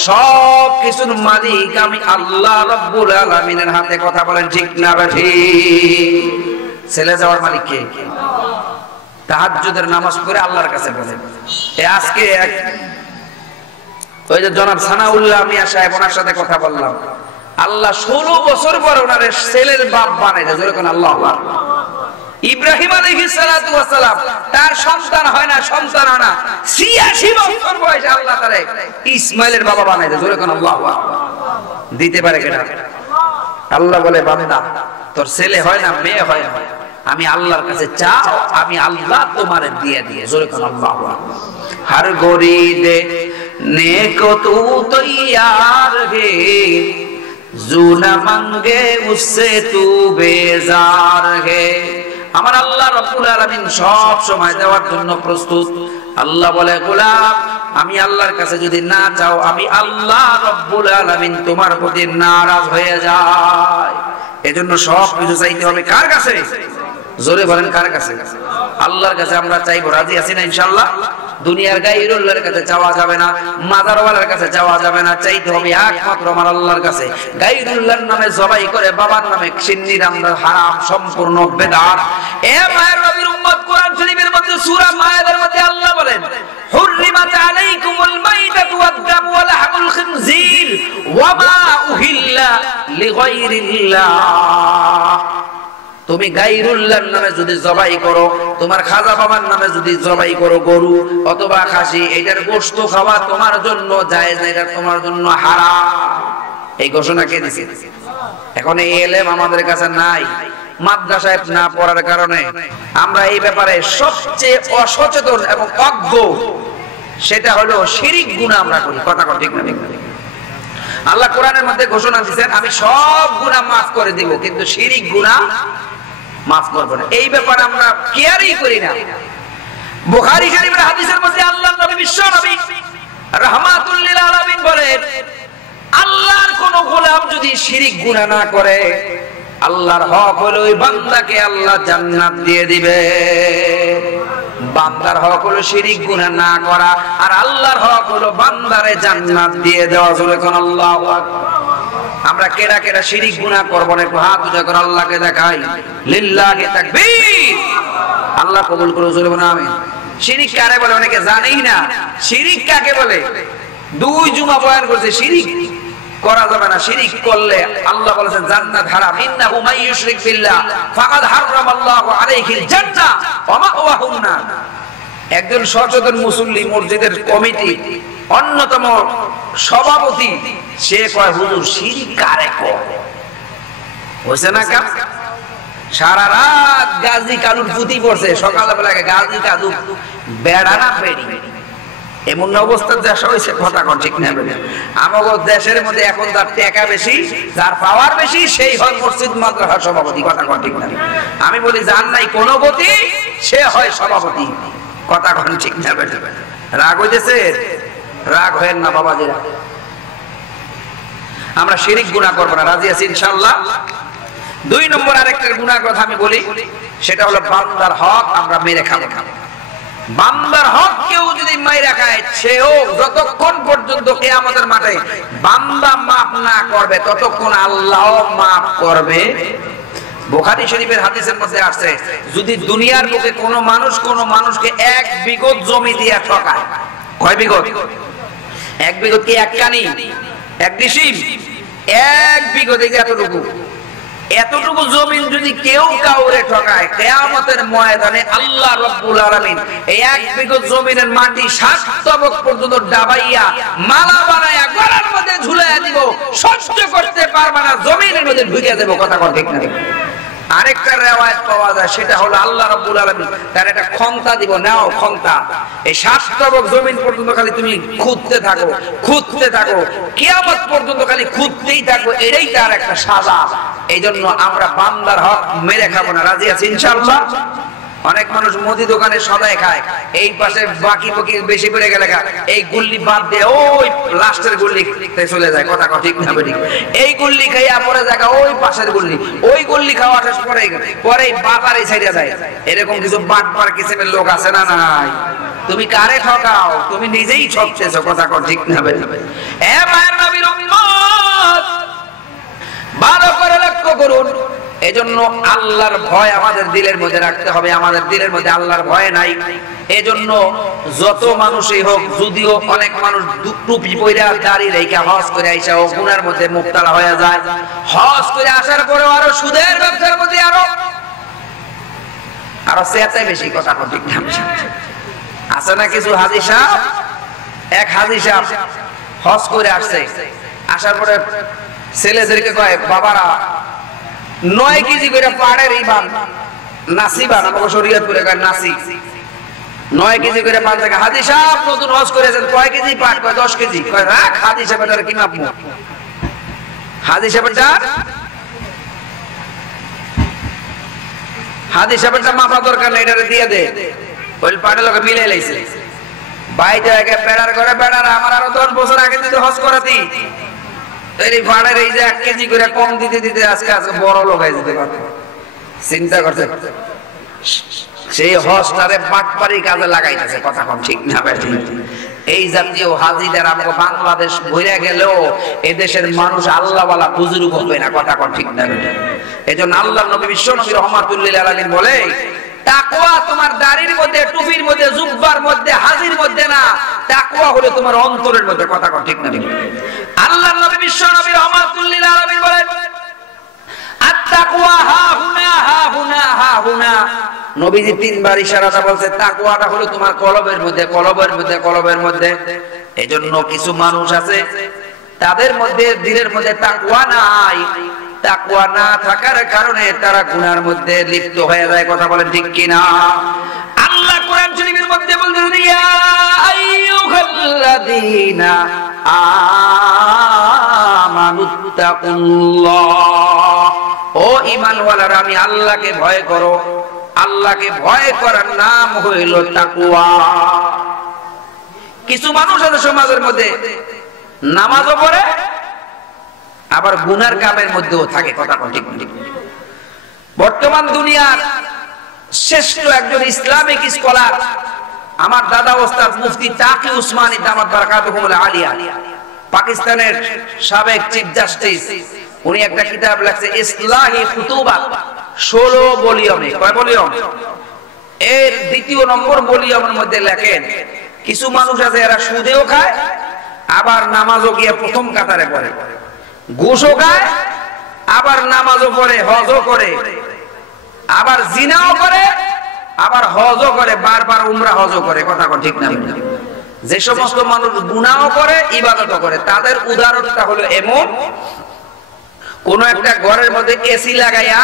সব কিছুর মালিক আমি আল্লাহ রাব্বুল আলামিনের হাতে। কথা বলেন ঠিক না ঠিক? ছেলে দেওয়ার মালিক কে? তাহাজ্জুদের নামাজ পড়ে আল্লাহর কাছে বলেন। আজকে ওই যে জনাব সানাউল্লাহ মিয়া সাহেব, ওনার সাথে কথা বললাম। আল্লাহ 16 বছর পর ওনার ছেলের বাপ বানাইছে। যখন আল্লাহ ইব্রাহিম আলাইহিস সালাতু ওয়াস সালাম, তার সন্তান হয় না, সন্তান হয় না, 86 বছর বয়সে আল্লাহ তারে ইসমাইলের বাবা বানাইছে। যখন আল্লাহ দিতে পারে কেনা? আল্লাহ বলে, বান্দা তোর ছেলে হয় না মেয়ে হয় না, আমি আল্লাহর কাছে চাও, আমি আল্লাহ তোমারে দিয়ে দিয়ে। যখন আল্লাহ हर गोरी दे नेको तू तो यार है, जू न मंगे उससे तू बेजार है। আমার আল্লাহ রব্বুল আলামিন সব সময় দেওয়ার জন্য প্রস্তুত। আল্লাহ বলে, গোলাম আমি আল্লাহর কাছে যদি না চাও, আমি আল্লাহ রব্বুল আলামিন তোমার প্রতি নারাজ হয়ে যায়। এজন্য সব কিছু চাইতে হবে কার কাছে? জোরে বলেন, কার কাছে? আল্লাহর কাছে আমরা চাইবো। রাজি আছি না ইনশাআল্লাহ? দুনিয়ার গায়রুল্লাহর কাছে চাওয়া যাবে না, মাজারওয়ালার কাছে চাওয়া যাবে না, চাইতে হবে একমাত্র আমার আল্লাহর কাছে। গায়রুল্লাহর নামে জবাই করে বাবার নামে সিন্নি রান্না হারাম, সম্পূর্ণ বেদাত। এ মায়ের নবীর উম্মত, কোরআন শরীফের মধ্যে সূরা মায়েদার মধ্যে আল্লাহ বলেন, হুররিমাত আলাইকুমুল মাইতাতু ওয়াদ-দামু ওয়া লাহমুল খিনজির ওয়া মা উহিল্লা লিগাইরিল্লাহ। তুমি গায়রুল্লাহর নামে যদি জবাই করো, তোমার খাজা বাবার নামে যদি জবাই করো গরু অথবা খাসি, এটার গোশত খাওয়া তোমার জন্য জায়েজ না, এটা তোমার জন্য হারাম। এই ঘোষণা কে দিয়েছে? এখন এই ইলম আমাদের কাছে নাই। মাদ্রাসায় না পড়ার কারণে আমরা এই ব্যাপারে সবচেয়ে অসচেতন এবং অজ্ঞ। সেটা হলো শিরিক গুনাহ আমরা করি। কথা ঠিক না? আল্লাহ কোরআনের মধ্যে ঘোষণা দিয়েছেন, আমি সব গুনাহ মাফ করে দিব, কিন্তু শিরিক গুনাহ মাফ করব না। এই ব্যাপারে আমরা কেয়ারই করি না। বুখারী শরীফের হাদিসের মধ্যে আল্লাহর নবী বিশ্ব নবী রাহমাতুল লিল আলামিন বলেন, আল্লাহর কোন গোলাম যদি শিরিক গুনাহ না করে, আল্লাহর হক হলো ওই বান্দাকে আল্লাহ জান্নাত দিয়ে দিবে। বান্দার হক হলো শিরিক গুনাহ না করা, আর আল্লাহর হক হলো বান্দারে জান্নাত দিয়ে দেওয়া। যখন আল্লাহু আকবার। আমরা কেডা কেডা শিরিক গুনাহ করব না, একটু হাত উঁচা করে আল্লাহকে দেখাই। লিল্লাহি তাকবীর। আল্লাহ কবুল করুন। জোরে বলুন আমিন। শিরিক কারে বলে অনেকে জানেই না। শিরিক কাকে বলে? 2 জুমা বয়ান করছে শিরিক করা যাবে না। শিরিক করলে আল্লাহ বলেছেন জান্নাত হারাম। ইন্নাহু মাইয়ুশরিক বিল্লাহ ফাকাদ হারামাল্লাহু আলাইহিল জান্নাহ ওয়া মাওয়াহুন নার। একজন সচেতন মুসল্লি, মসজিদের কমিটি অন্যতম সভাপতি, সে কয়, হুজুর শিরিক কারে কয়? হইছে না কাজ? সারা রাত গাজী কালুর পুঁতি পড়ছে, সকালবেলা গাজী কালু বেড়া না বেড়ি, এমন অবস্থার দেশ হয়েছে। কথা কোন ঠিক না? আমাদের দেশের মধ্যে এখন যার টাকা বেশি, যার পাওয়ার বেশি, সেই হয় মসজিদ মাদ্রাসা সভাপতি। কথা কোন ঠিক না? আমি বলি যার নাই কোনো গতি, সে হয় সভাপতি। কথা কোন ঠিক না? রাগ হইতেছে? রাগ হয় না বাবাজিরা। আমরা শিরিক গুনাহ করব না। রাজি আছি ইনশাআল্লাহ? 2 নম্বর আরেকটা গুনাহর কথা আমি বলি, সেটা হলো বান্দার হক আমরা মেরে খাবো। বান্দার হক কেউ যদি মাইরা খায়, সেও যতক্ষণ পর্যন্ত কিয়ামতের মাঠে বান্দা মাফ না করবে, ততক্ষণ আল্লাহ মাফ করবে বুখারী শরীফের হাদিসের মধ্যে আছে, যদি দুনিয়ার বুকে কোনো মানুষকে 1 বিঘত জমি দিয়ে ঠকায়, কয় বিঘত? 1 বিঘত কি এক কানি, এক ডিসিম? 1 বিঘত, এই যে এতটুকু জমিন যদি কেউ কাউরে ঠকায়, কিয়ামতের ময়দানে আল্লাহ রাব্বুল আলামিন এই 1 বিঘত জমিনের মাটি 7 তবক পর্যন্ত ডাবাইয়া মালা বানায়া গলার মধ্যে ঝুলাইয়া দিব, সহ্য করতে পারবে না, জমিনের মধ্যে ঢুকে দেব। কথা কর ঠিক না? আরেকটা রিওয়ায়াত পাওয়া যায়, সেটা হলো আল্লাহ রাব্বুল আলামিন তার একটা ক্ষমতা দিব, নাও ক্ষমতা, এই 7 তবক জমিন পর্যন্ত খালি তুমি খুঁজতে থাকো, কিয়ামত পর্যন্ত খালি খুঁজতেই থাকো, এটাই তার একটা সাজা। এইজন্য আমরা বান্দার হক মেরে খাবো না, রাজি আছি ইনশাআল্লাহ? অনেক মানুষ মুদি দোকানে সদাই খায়, এই পাশে বাকি বেশি পড়ে গেলে এই গুল্লি বাদ দিয়ে ওই লাস্টের গুল্লি চলে যায়। কথা ঠিক না? এই গুল্লি খাইয়া পরে জায়গা ওই পাশের গুল্লি, ওই গুল্লি খাওয়া শেষ পরে বাজারে ছেড়ে যায়। এরকম কিছু বাটপার কিসিমের লোক আছে না? নাই। তুমি কারে ঠকাও? তুমি নিজেই ঠকতেছো। কথা ঠিক না? এ মায়ের নবীর উম্মত, ভালো করে লক্ষ্য করুন। এজন্য আল্লাহর ভয় আমাদের দিলের মধ্যে রাখতে হবে। আমাদের দিলের মধ্যে আল্লাহর ভয় নাই। এজন্য যত মানুষই হোক, যদিও অনেক মানুষ টুপি পয়রা দাড়ি রেখে হজ করে আইসা ও গুনার মধ্যে মুবতালা হয়ে যায়, হজ করে আসার পরেও আরো সুদের ব্যবসার মধ্যে আরো সেটাই বেশি। কথা ঠিক না? আছে না কিছু হাজী সাহেব, এক হাজী সাহেব হজ করে আসছে, আসার পরে ছেলেদেরকে কয়, বাবারা 9 কেজি করে পাড়ের ইবান নাসি বান, আমাকে শরীয়তপুরে কয় নাসি, 9 কেজি করে পান থেকে। হাজী সাহেব নতুন হজ করেছেন, কয় কেজি পাট? কয় 10 কেজি। কয় রাখ, হাজী সাহেবের কি মাপমু? হাজী সাহেবেরটা মাপা দরকার নেই, এটারে দিয়ে দে। ওই পাটের লোকে মিলে লাইছে বাইরে আগে বেড়ার করে বেড়ার আমার আরো 10 বছর আগে যদি হজ করাতি, এই ভাড়ার এই যে 1 কেজি করে কম দিতে দিতে আজকে বড় লোক হয়ে যেতে পারবে। চিন্তা করতে সেই হজটারে বাটপারি কাজে লাগাইতেছে। কথা কম ঠিক না? এই জাতীয় হাজিদের আমাকে বাংলাদেশ ভরে গেলেও এদেশের মানুষ আল্লাহওয়ালা বুজুর্গ হবে না। কথা কম ঠিক না? এজন্য আল্লাহর নবী বিশ্ব নবী রাহমাতুল লিল আলামিন বলে, তাকওয়া তোমার দাড়ির মধ্যে, টুপির মধ্যে, জুব্বার মধ্যে, হাজির মধ্যে না, তাকওয়া হলো তোমার অন্তরের মধ্যে। কথা কম ঠিক না? আল্লাহর নবী বিশ্ব নবী রাহমাতুল লিল আলামিন বলেন, আত-তাকওয়া হা হুনা হা হুনা হা হুনা। নবীজি 3 বার ইশারাটা বলছে, তাকওয়াটা হলো তোমার কলবের মধ্যে, কলবের মধ্যে, কলবের মধ্যে। এজন্য কিছু মানুষ আছে তাদের মধ্যে দিলের মধ্যে তাকওয়া নাই, তাকওয়া না থাকার কারণে তারা গুনার মধ্যে লিপ্ত হয়ে যায়। কথা বলেন ঠিক কি না? আল্লাহ কোরআন শরীফের মধ্যে বলতেছেন, ইয়া আইয়ুহাল্লাযীনা আমানুত্তাকুল্লাহ, ও ঈমানওয়ালারা আমি আল্লাহকে ভয় করো। আল্লাহকে ভয় করার নাম হইল তাকওয়া। কিছু মানুষ আছে সমাজের মধ্যে নামাজও পড়ে আবার গুনার কামের মধ্যেও থাকে। কথা ঠিক ঠিক। বর্তমান দুনিয়ার শ্রেষ্ঠ একজন ইসলামিক স্কলার আমার দাদা ওস্তাদ মুফতি তাকি উসমানী দামাত বারাকাতুহুল আলিয়া, পাকিস্তানের সাবেক চিফ জাস্টিস, উনি একটা কিতাব লিখছে ইসলাহি খুতুবাত, 16 ভলিউমে। কয় ভলিউম? এর 2য় নম্বর ভলিউমের মধ্যে লেখেন, কিছু মানুষ আছে এরা সুদেও খায়, আবার নামাজও গিয়ে প্রথম কাতারে পড়ে, ঘুষও খায়, আবার নামাজও পড়ে, হজও করে, আবার জিনাও করে, আবার হজও করে, বারবার উমরা হজও করে। কথা ঠিক না? যে সমস্ত মানুষ গুনাহও করে, ইবাদতও করে, তাদের উদাহরণটা হলো এমন, কোন একটা ঘরের মধ্যে এসি লাগাইয়া,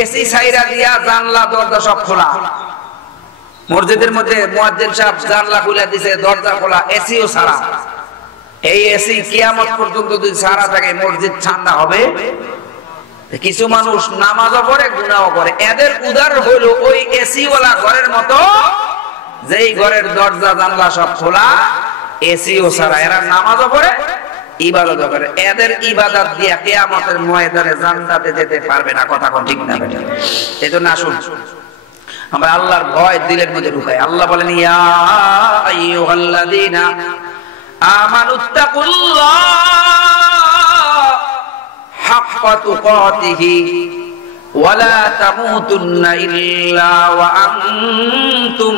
এসি ছাইরা দিয়া জানলা দরজা সব খোলা, মসজিদের মধ্যে মুয়াজ্জিন সাহেব জানলা খুলে দিয়েছে, দরজা খোলা, এসিও ছাড়া। এই এসি কিয়ামত পর্যন্ত যদি ছাড়া থাকে, মসজিদ ঠান্ডা হবে? কিছু মানুষ নামাজও পড়ে, গুনাহও করে, এদের উদাহরণ হলো ওই এসি ওয়ালা ঘরের মতো, যেই ঘরের দরজা জানলা সব খোলা, এসিও ছাড়া, এরা নামাজও পড়ে, ইবাদতও করে। এদের ইবাদত দিয়ে কিয়ামতের ময়দানে জান্নাতে যেতে পারবে না। কথা ঠিক না? এজন্য আসুন আমরা আল্লাহর ভয় দিলের মধ্যে ঢুকাই। আল্লাহ বলেন, ইয়া আইয়ুহাল্লাযীনা আমানুত্তাকুল্লাহ হাক্কা তুকাতিহি ওয়ালা তামুতুন্না ইল্লা ওয়া আনতুম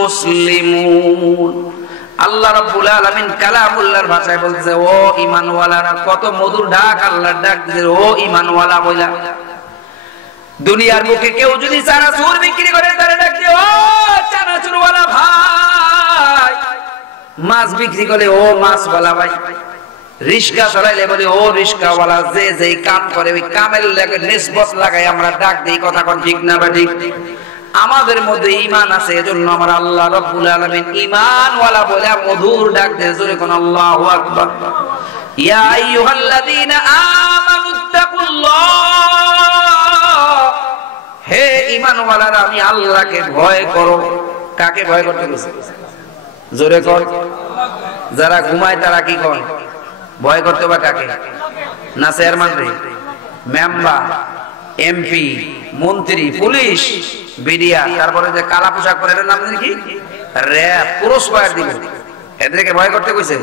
মুসলিমুন। আল্লাহ রাব্বুল আলামিন কালামুল্লাহর ভাষায় বলতেছে, ও ঈমানওয়ালারা, কত মধুর ডাক আল্লাহর ডাক দিছে, ও ঈমানওয়ালা বইলা। দুনিয়ার মুখে কেউ যদি চানাচুর বিক্রি করে তারে ডাক দিয়ে, ও চানাচুরওয়ালা ভাই। মাছ বিক্রি করে, ও মাছওয়ালা ভাই। রিস্কা চালাইলে বলে, ও রিস্কাওয়ালা। যে যেই কাম করে ওই কামের লাগে নিসবত লাগাই আমরা ডাক দেই। কথা কোন ঠিক না বা ঠিক? আমাদের মধ্যে ঈমান আছে, এজন্য আমার আল্লাহ রাব্বুল আলামিন ঈমানওয়ালা বলে মধুর ডাক দেয়। জোরে কোন আল্লাহু আকবার। ইয়া আইয়ুহাল্লাযীনা আমানুত্তাকুল্লাহ, হে ঈমানওয়ালারা, আমি আল্লাহকে ভয় করো। কাকে ভয় করতে বলছে? জোরে কর। যারা ঘুমায় তারা কি কয়? ভয় করতে বা কাকে? না চেয়ারম্যান রে, মেম্বার, এমপি, মন্ত্রী, পুলিশ, বিডিয়া, তারপরে যে কালা পোশাক পরে এর নাম কি? র‍্যাব, পুরুষ ফায়ার দিব। এদেরকে ভয় করতে কইছে?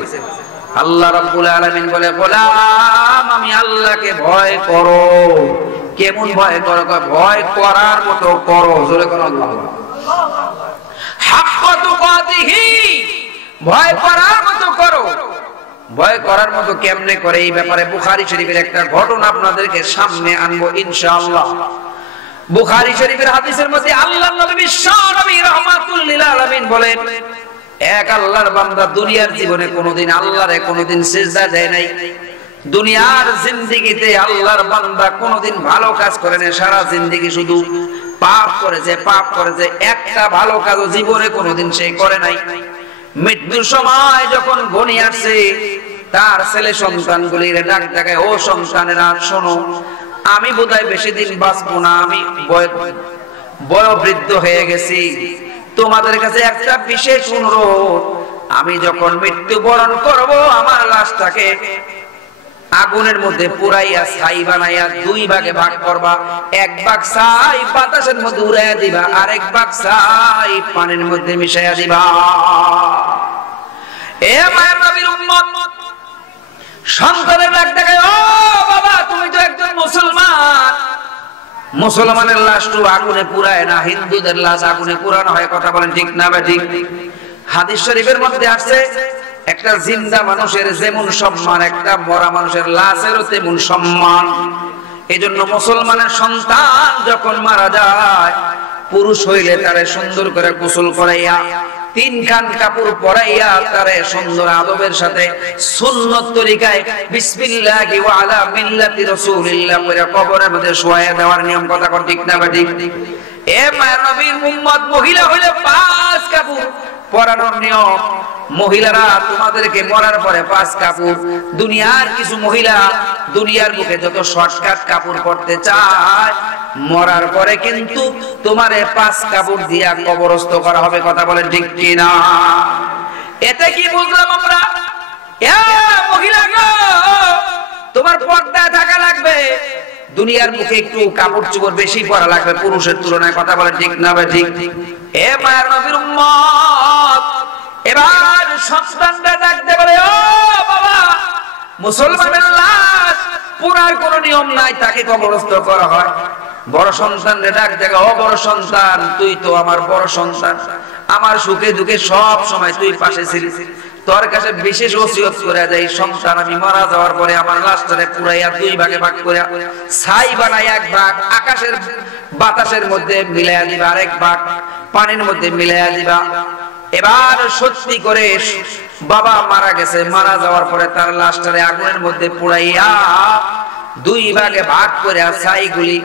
আল্লাহ রাব্বুল আলামিন বলে, গোলাম আমি আল্লাহকে ভয় করো। কেমন ভয় করো? ভয় করার মতো করো। জোরে করো আল্লাহ। হাক্কা তুকাতিহি, ভয় করার মতো করো। ভয় করার মতো কেমনে করে, এই ব্যাপারে বুখারী শরীফের একটা ঘটনা আপনাদেরকে সামনে আনবো ইনশাআল্লাহ। বুখারী শরীফের হাদিসের মধ্যে আল্লাহর নবী বিশ্বনবী রাহমাতুল লিল আলামিন বলেন, এক আল্লাহর বান্দা দুনিয়ার জীবনে কোনোদিন আল্লাহরে কোনোদিন সিজদা দেয় নাই। দুনিয়ার জিন্দেগিতে আল্লাহর বান্দা কোনোদিন ভালো কাজ করে না, সারা জিন্দেগি শুধু পাপ করেছে, পাপ করেছে। একটা ভালো কাজও জীবনে কোনোদিন সে করে নাই। মৃত্যুর সময় যখন ঘনিয়ে আসছে, তার ছেলে সন্তানগুলির ডাক দেখায়, ও সন্তানেরা শোনো, আমি বোধহয় বেশি দিন বাঁচবো না, আমি বয়োবৃদ্ধ হয়ে গেছি। তোমাদের কাছে একটা বিশেষ অনুরোধ, আমি যখন মৃত্যুবরণ করব আমার লাশটাকে আগুনের মধ্যে পুরাইয়া ছাই বানাইয়া দুই ভাগে ভাগ করবা। এক ভাগ ছাই বাতাসের মধ্যে উড়াইয়া দিবা, আর এক ভাগ ছাই পানির মধ্যে মিশাইয়া দিবা। এ মায়ের নবীর উম্মত, সন্তানের ডাক দেখায়, ও বাবা, তুমি তো একজন মুসলমান। মুসলমানের লাশ তো আগুনে পুরায় না, হিন্দুদের লাশ আগুনে পুরানো হয়। কথা বলেন ঠিক না বা ঠিক? হাদিস শরীফের মধ্যে আসছে, একটা জিন্দা মানুষের যেমন সম্মান, একটা মরা মানুষের লাশেরও তেমন সম্মান। এজন্য মুসলমানের সন্তান যখন মারা যায়, পুরুষ হইলে তারে সুন্দর করে গোসল করাইয়া, তিনখান কাপড় পরাইয়া, তারে সুন্দর আদবের সাথে সুন্নত তরিকায় বিসমিল্লাহি ওয়া আলা মিল্লাতি রাসূলিল্লাহ করে কবরের মধ্যে শোয়াইয়া দেওয়ার নিয়ম। কথা কোন ঠিক না বা ঠিক? এ মায়ের নবীর উম্মত, মহিলা হইলে 5 কাপড় পরানোর নিয়ম। মহিলারা, তোমাদেরকে মরার পরে 5 কাপড়। দুনিয়ার কিছু মহিলা দুনিয়ার মুখে যত শর্টকাট কাপড় পরতে চায়, মরার পরে কিন্তু তোমারে 5 কাপড় দিয়া কবরস্থ করা হবে। কথা বলেন ঠিক কি না? এতে কি বুঝলাম আমরা? এ মহিলা গো, তোমার পর্দায় থাকা লাগবে। দুনিয়ার মুখে একটু কাপড় চোপড় বেশি পরা লাগবে পুরুষের তুলনায়। কথা বলেন ঠিক না ভাই ঠিক? এ মায়ের নবীর উম্মত, এবার সন্তানরা ডাকতে বলে, ও বাবা, মুসলমানের লাশ পুরার কোনো নিয়ম নাই, তাকে কবরস্থ করা হয়। বড় সন্তানরা ডাক দেয়, ও বড় সন্তান, তুই তো আমার বড় সন্তান, আমার সুখে দুঃখে সব সময় তুই পাশে ছিলিস। তোর কাছে বিশেষ ওসিয়ত করে দেই, সন্তান, আমি মারা যাওয়ার পরে আমার লাশটারে পুরাইয়া দুই ভাগে ভাগ করে ছাই বানাই, এক ভাগ আকাশের বাতাসের মধ্যে মিলাইয়া দিবা, আর এক ভাগ পানির মধ্যে মিলাইয়া দিবা। এবার সত্যি করে বাবা মারা গেছে, মারা যাওয়ার পরে তার লাশটারে আগুনের মধ্যে পুরাইয়া দুই ভাগে ভাগ করে ছাইগুলি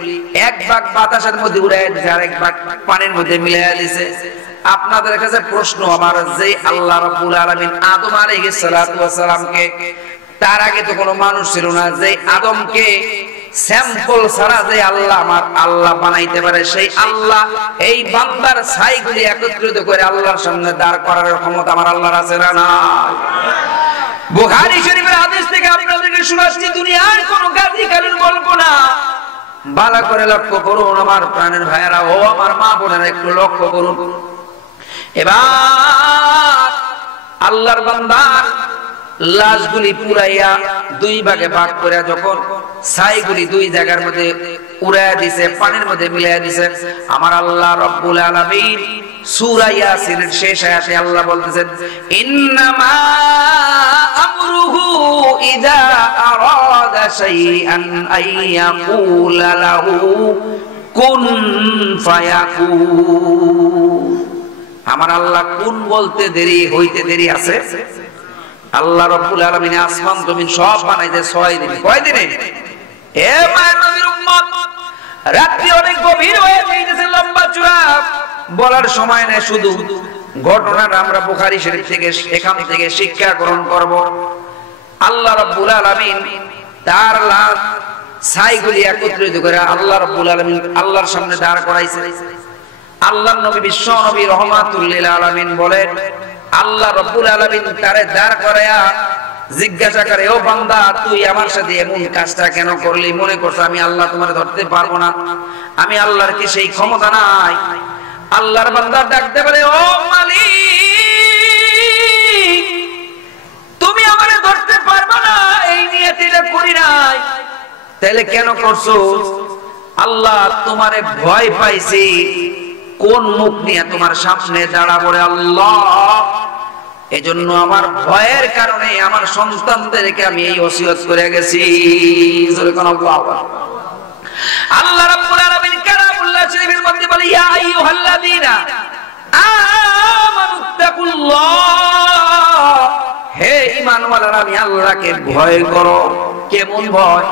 এক ভাগ বাতাসের মধ্যে উড়াইয়া দিছে, আর এক ভাগ পানির মধ্যে মিলাইয়া দিছে। আপনাদের কাছে প্রশ্ন আমার, যে আল্লাহ রাব্বুল আলামিন আদম আলাইহিস সালাতু ওয়াস সালামকে, তার আগে তো কোনো মানুষ ছিল না, যে আদমকে স্যাম্পল ছাড়া যে আল্লাহ বানাইতে পারে, সেই আল্লাহ এই বান্দার ছাইগুলি একত্রিত করে আল্লাহর সামনে দাঁড় করার ক্ষমতা আমার আল্লাহর আছে না? না। বুখারী শরীফের হাদিস থেকে আপনাদেরকে শোনাচ্ছি, দুনিয়ার কোনো গাজী-গালির গল্প না। ভালো করে লক্ষ্য করুন আমার প্রাণের ভাইয়েরা, ও আমার মা বোনেরা, একটু লক্ষ্য করুন। এবার আল্লাহর বান্দার লাশগুলি পুরাইয়া দুই ভাগে ভাগ করে যখন ছাইগুলি দুই জায়গার মধ্যে উড়ায় দিছে, পানির মধ্যে মিলাইয়া দিছে। আমার আল্লাহ রব্বুল আলামিন সূরা ইয়াসিনের শেষ আয়াতে আল্লাহ বলতেছেন, ইন্নামা আমরুহু ইযা আরাদা শাইআন আইয়াকুলা লাহু কুন ফায়াকুন। আমার আল্লাহ কোন বলতে দেরি হইতে দেরি আছে? আল্লাহ রাব্বুল আলামিন আসমান জমিন সব বানাইতে 6 দিনে। কয় দিনে? এ মায়ের নবীর উম্মত, রাত্রি অনেক গভীর হয়ে গেছে, লম্বা চূড়া, বলার সময় নেই। শুধু ঘটনাটা আমরা বুখারী শরীফ থেকে এখান থেকে শিক্ষা গ্রহণ করব। আল্লাহ রাব্বুল আলামিন তার লাশ ছাইগুলি একত্রিত করে আল্লাহ রাব্বুল আলামিন আল্লাহর সামনে দাঁড় করাইছে। আল্লাহর নবী বিশ্ব নবী রহমাতুল লিল আলামিন বলেন, আল্লাহ রাব্বুল আলামিন তারে দাঁড় করায়া জিজ্ঞাসা করে, ও বান্দা, তুই আমার সাথে এমন কাজটা কেন করলি? মনে করছ আমি আল্লাহ তোমারে ধরতে পারবো না? আমি আল্লাহর কি সেই ক্ষমতা নাই? আল্লাহর বান্দা ডাকতে বলে, ও মালিক, তুমি আমারে ধরতে পারবে না, এই নিয়তিটা করি নাই, তাহলে কেন করছো? আল্লাহ, তোমারে ভয় পাইছি, কোন মুখ নিয়ে তোমার সামনে দাঁড়াবো রে আল্লাহ? এজন্য আমার ভয়ের কারণে আমার সন্তানদেরকে আমি এই ওসিয়ত করে গেছি। আল্লাহ রাব্বুল আলামিন কালামুল্লাহ শরীফের মধ্যে বলে, ইয়া আইয়ুহাল্লাযীনা আমানুত্তাকুল্লাহ, হে ঈমানওয়ালারা, আমি আল্লাহকে ভয় করো। কেমন ভয়?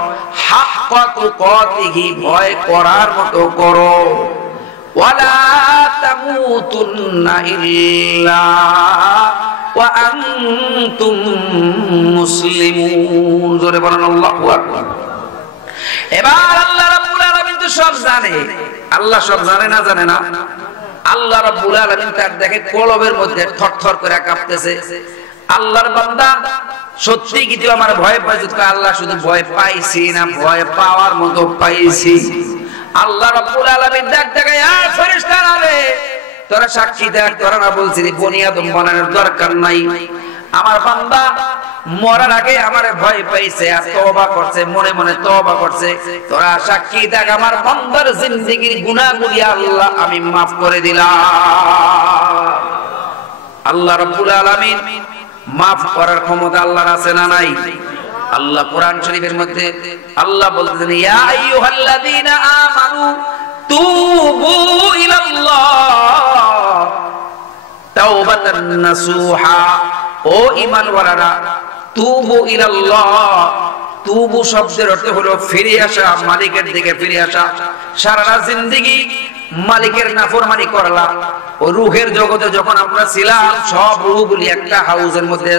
হাক্কা তুকাতিহি, ভয় করার মতো করো। ওয়ালা তামুতুন্না ইল্লা ওয়া আনতুম মুসলিমুন। জোরে বলেন আল্লাহু আকবার। এবার আল্লাহ রাব্বুল আলামিন তো সব জানে। আল্লাহ সব জানে না? জানে না? আল্লাহ রাব্বুল আলামিন তার দেখে কলবের মধ্যে থরথর করে কাঁপতেছে। আল্লাহর বান্দা, সত্যি কি তুই আমার ভয় পাইছিস? আল্লাহ, শুধু ভয় পাইছি না, ভয় পাওয়ার মতো পাইছি। আল্লাহ রাব্বুল আলামিন ডাক দেখায়, আ ফেরেশতারা রে, তোরা সাক্ষী দেখ, তোরা না বলছিলি বনি আদম বানানোর দরকার নাই? আমার বান্দা মরার আগে আমারে ভয় পাইছে আর তওবা করছে, মনে মনে তওবা করছে। তোরা সাক্ষী দেখ, আমার বান্দার জিন্দেগীর গুনাহগুলি আল্লাহ আমি মাফ করে দিলাম। আল্লাহ রাব্বুল আলামিন মাফ করার ক্ষমতা আল্লাহর আছে না নাই? আল্লাহ কোরআন শরীফের মধ্যে আল্লাহ বলতেছেন, ইয়া আইয়ুহাল্লাযীনা আমানু তুবু ইলাল্লাহ তাওবাতান নাসুহা। ও ঈমানওয়ালারা, তুবু ইলাল্লাহ। তুবু শব্দের অর্থ হলো ফিরে আসা, মালিকের দিকে ফিরে আসা। সারা জিন্দেগি মালিকের নাফরমানি করলাম। ও রূহের জগতে যখন আমরা ছিলাম, সব রূহগুলি একটা হাউজের মধ্যে।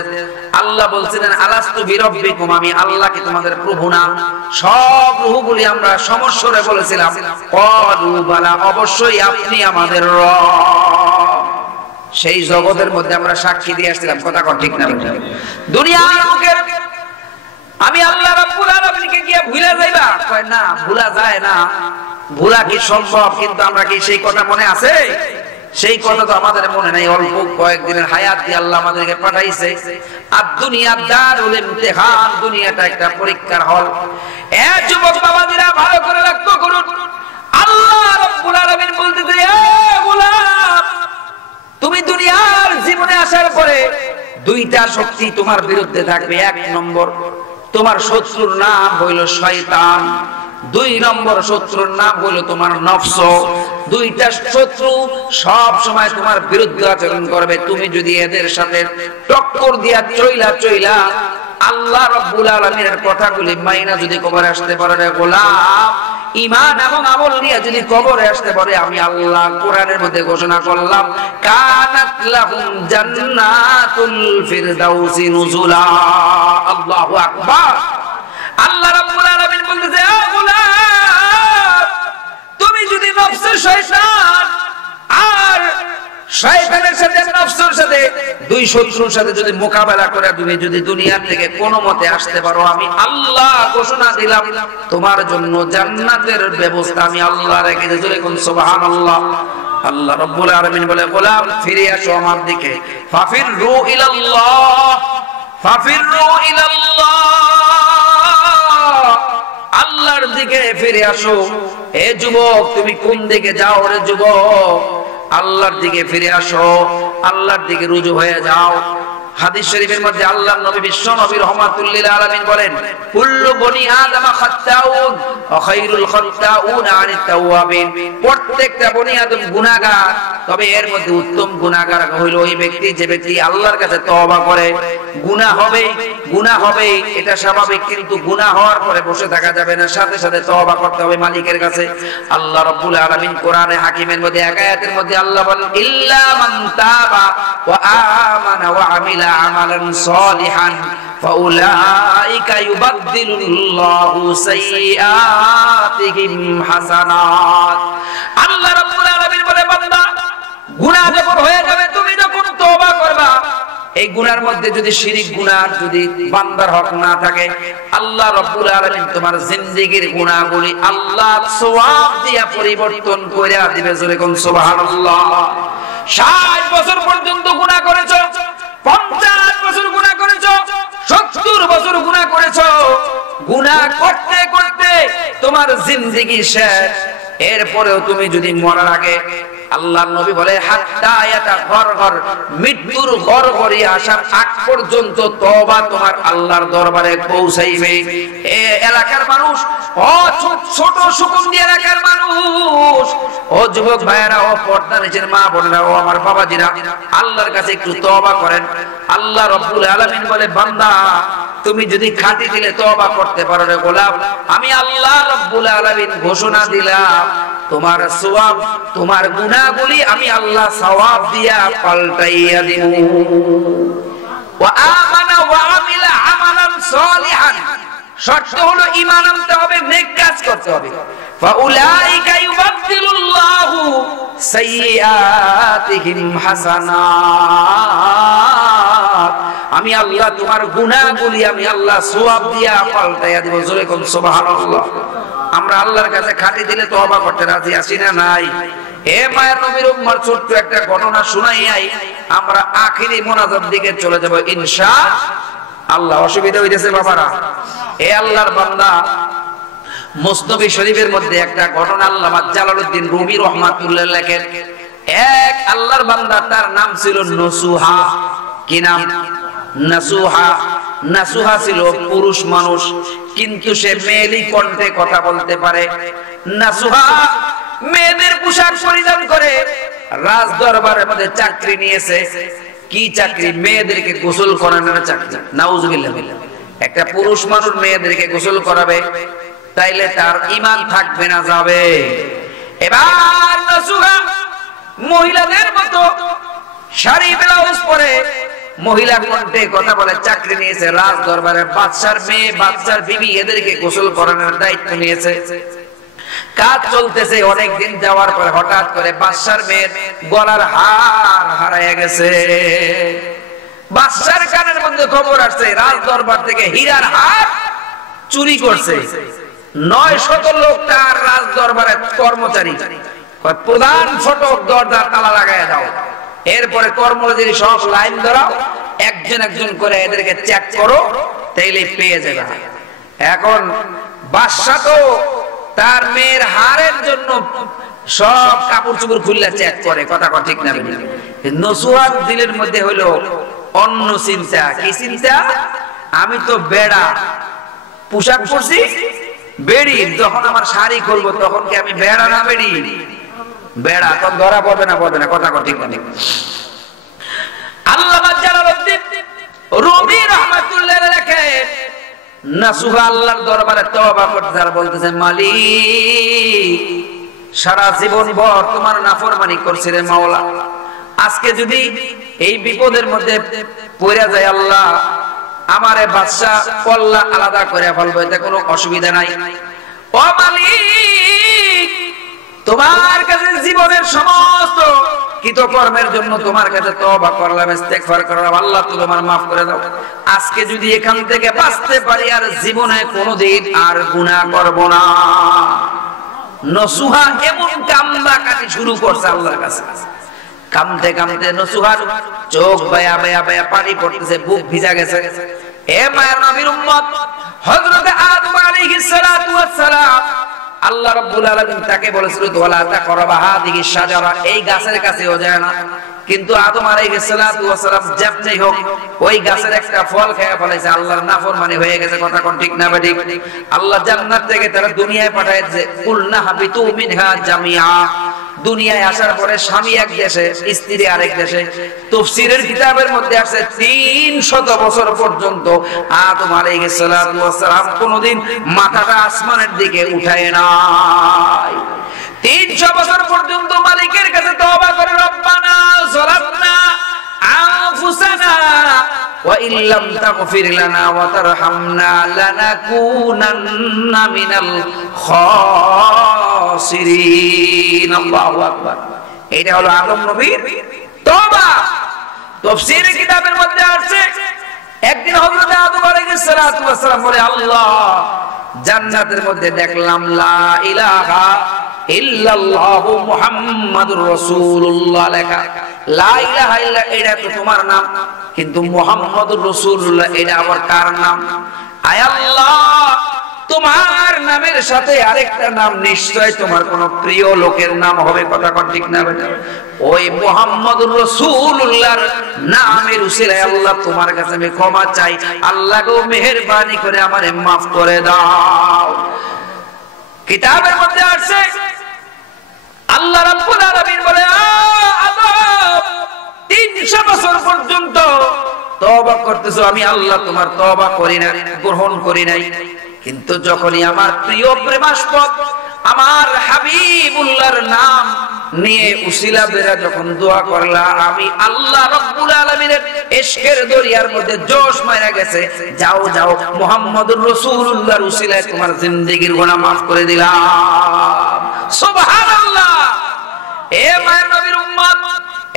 আল্লাহ বলছিলেন, আলাস্তু বিরাব্বিকুম, আমি আল্লাহ কি তোমাদের প্রভু না? সব রূহগুলি আমরা সমস্বরে বলেছিলাম, ক্বালু বালা, অবশ্যই আপনি আমাদের রব। সেই জগতের মধ্যে আমরা সাক্ষী দিয়ে আসছিলাম। কথা কন ঠিক না? দুনিয়ার মুখের আমি আল্লাহ রাব্বুল আলামিনকে কি ভুলে যাইবা? কয় না, ভুলা যায় না। ভুলা কি সম্ভব? কিন্তু আমরা কি সেই কথা মনে আছে? সেই কথা তো আমাদের মনে নাই। অল্প কয়েকদিনের হায়াত দিয়ে আল্লাহ আমাদেরকে পাঠাইছে। আর দুনিয়া দারুল ইমতিহান, দুনিয়াটা একটা পরীক্ষার হল। এ যুবক বাবাজিরা, ভালো করে লক্ষ্য করুন। আল্লাহ রাব্বুল আলামিন বলতেছে, এ গোলাম, তুমি দুনিয়ার জীবনে আসার পরে দুইটা শক্তি তোমার বিরুদ্ধে থাকবে। এক নম্বর, তোমার শত্রুর নাম হইল শয়তান। দুই নম্বর শত্রুর নাম হইল তোমার নফস। দুইটা শত্রু সব সময় তোমার বিরুদ্ধে আচরণ করবে। তুমি যদি এদের সাথে টক্কর দিয়া চইলা আল্লাহ রাব্বুল আলামিনের কথাগুলি মাইনা যদি কবরে আসতে পারে রে গোলাম, ঈমান এবং আমল নিয়ে যদি কবরে আসতে পারে, আমি আল্লাহ কোরআনের মধ্যে ঘোষণা করলাম, কানাত লাহুম জান্নাতুল ফিরদাউসি নুজুলা। আল্লাহু আকবার। আল্লাহ রাব্বুল আলামিন বলতেছে, ও গোলাম, তুমি যদি নফসের শয়তান আর শয়তানের সাথে নফসের সাথে দুই শত্রুর সাথে যদি মোকাবেলা করে তুমি যদি দুনিয়া থেকে কোনো মতে আসতে পারো, আমি আল্লাহ ঘোষণা দিলাম তোমার জন্য জান্নাতের ব্যবস্থা আমি আল্লাহ রেখেছি। যখন সুবহানাল্লাহ। আল্লাহ রাব্বুল আলামিন বলে, গোলাম ফিরে আসো আমার দিকে। ফাফিরু ইলাল্লাহ, ফাফিরু ইলাল্লাহ। আল্লাহর দিকে ফিরে আসো। এ যুবক তুমি কোন দিকে যাও রে যুবক? আল্লাহর দিকে ফিরে আসো, আল্লাহর দিকে রুজু হয়ে যাও। হাদিস শরীফের মধ্যে আল্লাহর নবী বিশ্ব নবী রাহমাতুল লিল আলামিন বলেন, কুল্লু বনি আদম খাত্তাউন ওয়া খায়রুল খাত্তাউন আনিত তাওয়াবিন। প্রত্যেকটা বনি আদম গুনাহগার, তবে এর মধ্যে উত্তম গুনাহগার হইল ওই ব্যক্তি যে ব্যক্তি আল্লাহর কাছে তওবা করে। গুনাহ হবে এটা স্বাভাবিক, কিন্তু গুনাহ হওয়ার পরে বসে থাকা যাবে না, সাথে সাথে তওবা করতে হবে মালিকের কাছে। আল্লাহ রাব্বুল আলামিন কোরআনে হাকিমের মধ্যে এক আয়াতের মধ্যে আল্লাহ বলেন, ইল্লা মান তাবা ওয়া আমানা ওয়া আমিলা আমালান সালিহান ফাউলাইকা ইউবাদদিলুল্লাহু সাইয়্যাতিহিম হাসানাত। আল্লাহ রাব্বুল আলামিন বলে, বান্দা গুনাহ যখন হয়ে যাবে, তুমি যখন তওবা করবা, এই গুনার মধ্যে যদি শিরিক গুনাহ, যদি বান্দার হক না থাকে, আল্লাহ রাব্বুল আলামিন তোমার জিন্দেগীর গুনাহগুলি আল্লাহ সওয়াব দিয়া পরিবর্তন কইরা দিবে। জোরে কোন সুবহানাল্লাহ। 60 বছর পর্যন্ত গুনাহ করেছো, 50 বছর গুনাহ করেছো, 70 বছর গুনাহ করেছো, গুনাহ করতে করতে তোমার জিন্দেগি শেষ। এরপরেও তুমি যদি মরার আগে, আল্লাহর নবী বলে, হাত্তা ইয়াতা গরগর, মৃত্যুর গরগরি আসার আগ পর্যন্ত তওবা তোমার আল্লাহর দরবারে পৌঁছাইবে। এই এলাকার মানুষ, ও ছোট সুকুন্দি এলাকার মানুষ, ও যুবক ভাইয়েরা, ও পর্দা নিচের মা বোনেরা, ও আমার বাবাজিরা, আল্লাহর কাছে একটু তওবা করেন। আল্লাহ রাব্বুল আলামিন বলে, বান্দা তুমি যদি খাঁটি দিলে তওবা করতে পারো রে গোলাম, আমি আল্লাহ রাব্বুল আলামিন ঘোষণা দিলাম, তোমার সওয়াব, তোমার গুনাহগুলি আমি আল্লাহ সওয়াব দিয়া পাল্টাইয়া দিব। ওয়া আমানা ওয়া আমিলা আমালান সালিহান, শর্ত হলো ঈমান আনতে হবে, নেক কাজ করতে হবে। ফাউলাইকা ইউবাদদিলুল্লাহু সাইয়্যাতিহিম হাসানাত, আমি আল্লাহ তোমার গুনাহগুলি আমি আল্লাহ সওয়াব দিয়া পাল্টাইয়া দিব। জোরে কোন সুবহানাল্লাহ। আমরা আল্লাহর কাছে খাঁটি দিলে তওবা করতে রাজি আছি না নাই? হে মায়ের নবীর উম্মার ছোট্ট একটা ঘটনা শুনাইয়াই আমরা আখিরি মোনাজাত দিকে চলে যাব ইনশাআল্লাহ। অসুবিধা হইতেছে বাবারা? হে আল্লাহর বান্দা, মুসনবী শরীফের মধ্যে একটা ঘটনা আল্লামা জালালউদ্দিন রুমি রাহমাতুল্লাহ লেখেন। এক আল্লাহর বান্দা, তার নাম ছিল নসুহা। কি নাম? নাসুহা। নাসুহা ছিল পুরুষ মানুষ, কিন্তু সে মেয়েলি কণ্ঠে কথা বলতে পারে। নাসুহা মেয়েদের পোশাক পরিধান করে রাজ দরবারের মধ্যে চাকরি নিয়েছে। কি চাকরি? মেয়েদেরকে গোসল করানোর চাকরি। নাউজুবিল্লাহ। একটা পুরুষ মানুষ মেয়েদেরকে গোসল করাবে, তাইলে তার ঈমান থাকবে না যাবে? এবার নাসুহা মহিলাদের মতো শাড়ি ব্লাউজ পরে মহিলা কণ্ঠে কথা বলে চাকরি নিয়েছে। রাজ দরবারে বাদশার মেয়ে, বাদশার বিবি, এদেরকে গোসল করানোর দায়িত্ব নিয়েছে। কাজ চলতেছে, অনেকদিন যাওয়ার পরে হঠাৎ করে বাদশার মেয়ের গলার হার হারায় গেছে। বাদশার কানের মধ্যে খবর আসছে, রাজ দরবার থেকে হীরার হার চুরি করছে। 900 লোক তার রাজ দরবারের কর্মচারী, প্রধান ফটক দরজা তালা লাগায় দাও, এরপরে কর্মচারী সব লাইন ধরাও, একজন একজন করে এদেরকে চেক করো, তাইলে পেয়ে যাবে। এখন বাদশা তো তার মেয়ের হারের জন্য সব কাপড় চোপড় খুললে চেক করে, কথা ঠিক না? নসুহার দিলের মধ্যে হলো অন্য চিন্তা। কি চিন্তা? আমি তো বেড়া পোশাক পরছি, বেড়ি, যখন আমার শাড়ি খুলবো তখন কি আমি বেড়া না বেড়ি? বেড়া, তখন ধরা পড়বে না, পড়বে না, কথা ঠিক না? আল্লামা জালালউদ্দিন রুমি রাহমাতুল্লাহ লেখেন, নাসুহা আল্লাহর দরবারে তওবা করতে আর বলতেছে, মালিক সারা জীবন ভর তোমার নাফরমানি করছি রে মাওলা, আজকে যদি এই বিপদের মধ্যে পড়ে যায় আল্লাহ, আমারে বাদশা কল্লা আলাদা করে ফেলবো, এতে কোনো অসুবিধা নাই। ও মালিক, তোমার কাছে জীবনের সমস্ত কৃতকর্মের জন্য তোমার কাছে তওবা করলাম, ইস্তেগফার করলাম, আল্লাহ তুমি আমার maaf করে দাও। আজকে যদি এখান থেকে বাঁচতে পারি আর জীবনে কোনোদিন আর গুনাহ করব না। নসুহা এমন কান্নাকাটি শুরু করছে আল্লাহর কাছে। কাঁদতে কাঁদতে নসুহার চোখ বায়া বায়া বায়া পানি পড়তেছে, বুক ভিজা গেছে। এ মায়ের নবীর উম্মত, হযরত আদম আলাইহিস সালাতু ওয়াস সালাম আল্লাহ রাব্বুল আলামিন তাকে বলেছিল ওয়ালা তাকরাবা হাদিহি শাজারা, এই গাছের কাছেও যায় না। কিন্তু আদম আলাইহিস সালাতু ওয়াস সালাম যেমনি হোক ওই গাছের একটা ফল খেয়ে ফেলেছে, আল্লাহর নাফরমানি হয়ে গেছে। কথা কোন ঠিক না বেঠিক? আল্লাহ জান্নাত থেকে তারা দুনিয়ায় পাঠায় যে কুলনা হাবিতু মিনহা জামিআ, দুনিয়ায় আসার পরে স্বামী এক দেশে স্ত্রী আরেক দেশে। তাফসীরের কিতাবের মধ্যে আছে 300 বছর পর্যন্ত আদম আলাইহিস সালাতু ওয়াস সালাম কোনদিন মাথাটা আসমানের দিকে উঠায় নাই। 300 বছর পর্যন্ত মালিকের কাছে তওবা করে রব্বানা যালামনা আনফুসানা ওয়া ইল্লাম তাগফির লানা ওয়া তারহামনা লানাকুনান্না মিনাল খাসিরিন। আল্লাহু আকবার। এটা হলো আদম নবীর তওবা। তাফসীরের কিতাবের মধ্যে আছে একদিন হযরত আদম আলাইহিস সালাতু ওয়াস সালাম বলে, আল্লাহ জান্নাতের মধ্যে দেখলাম লা ইলাহা ইল্লাল্লাহু মুহাম্মাদুর রাসূলুল্লাহ লেখা। লা ইলাহা ইল্লা এটা তো তোমার নাম, কিন্তু মুহাম্মাদুর রাসূলুল্লাহ এটা আবার কার নাম? আয় আল্লাহ, তোমার নামের সাথে আরেকটা নাম নিশ্চয় তোমার কোন প্রিয় লোকের নাম হবে। কথা কোন ঠিক না বেটা? ওই মুহাম্মাদুর রাসূলুল্লাহর নামের উসিলায় আল্লাহ তোমার কাছে আমি ক্ষমা চাই, আল্লাহ গো মেহেরবানি করে আমারে maaf করে দাও। কিতাবের মধ্যে আছে আল্লাহ রাব্বুল আলামিন বলে, আদম 300 বছর পর্যন্ত তওবা করতেছো, আমি আল্লাহ তোমার তওবা করি না, গ্রহণ করি নাই। কিন্তু যখনই আমার প্রিয় প্রেমাস্পদ আমার হাবিবুল্লাহর নাম নিয়ে উসিলা বেরা যখন দোয়া করলা, আমি আল্লাহ রাব্বুল আলামিনের ইশকের দরিয়ার মধ্যে জোশ মারা গেছে। যাও যাও মুহাম্মদুর রাসূলুল্লাহর উসিলায় তোমার জিন্দেগীর গুনাহ maaf করে দিলাম। সুবহানাল্লাহ। এ মায়ের নবীর উম্মত,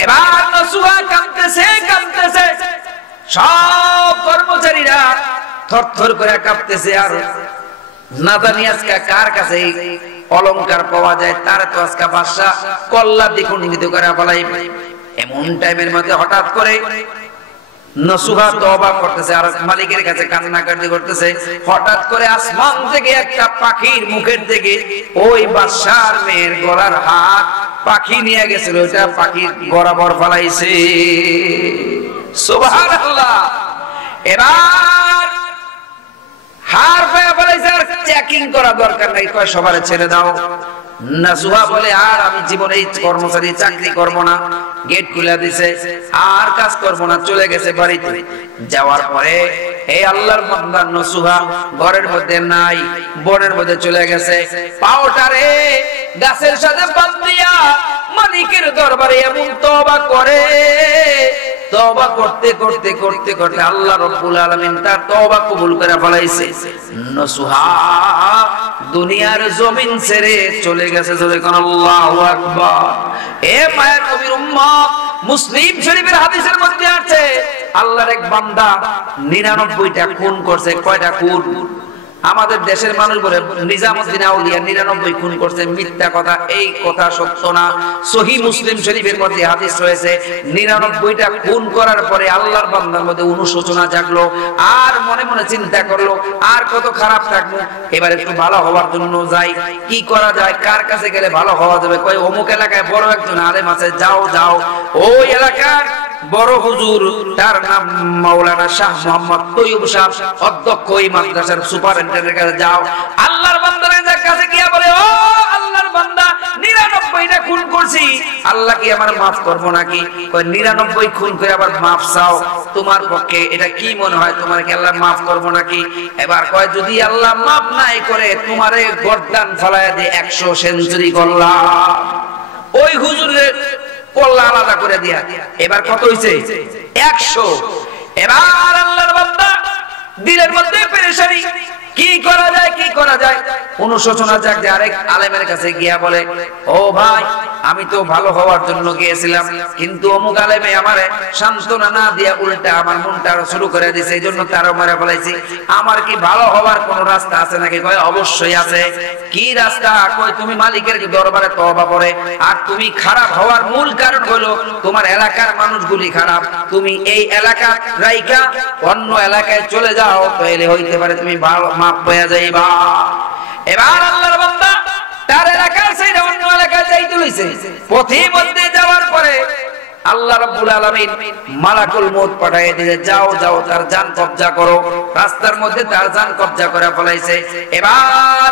এবার নসুহা কাঁদতেছে, সব কর্মচারীরা থরথর করে কাঁপতেছে। আর না জানি আজকে কার কাছে অলংকার পাওয়া যায়, তার তো আজকে বাদশা কল্লা দ্বিগুণিত করে ফেলাই। এমন টাইমের মধ্যে হঠাৎ করে নসুহা তওবা করতেছে আর মালিকের কাছে কান্নাকাটি করতেছে। হঠাৎ করে আসমান থেকে একটা পাখির মুখের থেকে ওই বাদশার মেয়ের গলার হাত পাখি নিয়ে গেছিল, ওটা পাখির বরাবর ফলাইছে। সুবহানাল্লাহ। এবার হার পায়া ফলাইছে, আর চেকিং করা দরকার নাই, কয় সবারে ছেড়ে দাও। নাসুহা বলে, আর আমি জীবনে এই কর্মচারী চাকরি করব না, গেট খুলে দিছে, আর কাজ করব না, চলে গেছে বাড়িতে। যাওয়ার পরে এই আল্লাহর বান্দা নসুহা ঘরের মধ্যে নাই, বনের মধ্যে চলে গেছে। পাওটারে গাছের সাথে বাঁধিয়া মালিকের দরবারে এমন তওবা করে, তওবা করতে করতে করতে করতে আল্লাহ রাব্বুল আলামিন তার তওবা কবুল করে ফলাইছে। নসুহা দুনিয়ার জমিন ছেড়ে চলে গেছে। আল্লাহু আকবার। এ মায়ের নবীর উম্মত, মুসলিম শরীফের হাদিসের মধ্যে আছে আল্লাহর এক বান্দা 99টা খুন করছে। কয়টা খুন? আমাদের দেশের মানুষ বলে নিজামউদ্দিন আউলিয়া 99 খুন করছে, মিথ্যা কথা, এই কথা সত্য না। সহিহ মুসলিম শরীফের মধ্যে হাদিস রয়েছে 99টা খুন করার পরে আল্লাহর বান্দার মধ্যে অনুশোচনা জাগলো, আর মনে মনে চিন্তা করলো আর কত খারাপ থাকবো, এবার একটু ভালো হওয়ার জন্য যাই, কি করা যায়, কার কাছে গেলে ভালো হওয়া যাবে। কয় অমুক এলাকায় বড় একজন আলেম আছে, যাও যাও ওই এলাকার বড় হুজুর, তার নাম মাওলানা শাহ মোহাম্মদ তৈয়ব সাহেব, অধ্যক্ষ এই মাদ্রাসার সুপারিনটেন্ডেন্টের কাছে যাও। আল্লাহর বান্দার কাছে গিয়া বলে, ও আল্লাহর বান্দা 99টা খুন করছি, আল্লাহ কি আমার maaf করবো নাকি? কয় 99 খুন করে আবার maaf চাও, তোমার পক্ষে এটা কি মনে হয়, তোমার কি আল্লাহ maaf করবো নাকি? এবার কয় যদি আল্লাহ maaf নাই করে তোমারে গর্দান ফলায়া দিয়ে 100 সেঞ্চুরি করলাম। ওই হুজুরের কল্লা আলাদা করে দিয়া এবার কত হইছে? 100। এবার আল্লাহর বান্দা দিলের মধ্যে পেরেশানি, কি করা যায়, কি করা যায়, অনুশোচনা জাগে। আরেক আলেমের কাছে গিয়া বলে, ও ভাই আমি তো ভালো হওয়ার জন্য গিয়েছিলাম, কিন্তু অমুক আলেমে আমারে সান্ত্বনা না দিয়া উল্টা আমার মনটা শুরু করে দিয়েছে, এই জন্য তারও মারা বলাইছি, আমার কি ভালো হওয়ার কোন রাস্তা আছে নাকি? কয় অবশ্যই আছে। কি রাস্তা? কয় তুমি মালিকের দরবারে তওবা করে, আর তুমি খারাপ হওয়ার মূল কারণ হলো তোমার এলাকার মানুষগুলি খারাপ, তুমি এই এলাকা রাইখা অন্য এলাকায় চলে যাও, তাহলে হইতে পারে তুমি ভালো maaf হয়ে যাইবা। এবার আল্লাহর বান্দা তার এলাকার ছেড়ে অন্য এলাকায় যাইতে হইছে। পথে মধ্যে যাওয়ার পরে আল্লাহ রাব্বুল আলামিন মালাকুল মউত পাঠিয়ে দিলে, যাও যাও তার জান কবজা করো। রাস্তার মধ্যে তার জান কবজা করে ফলাইছে। এবার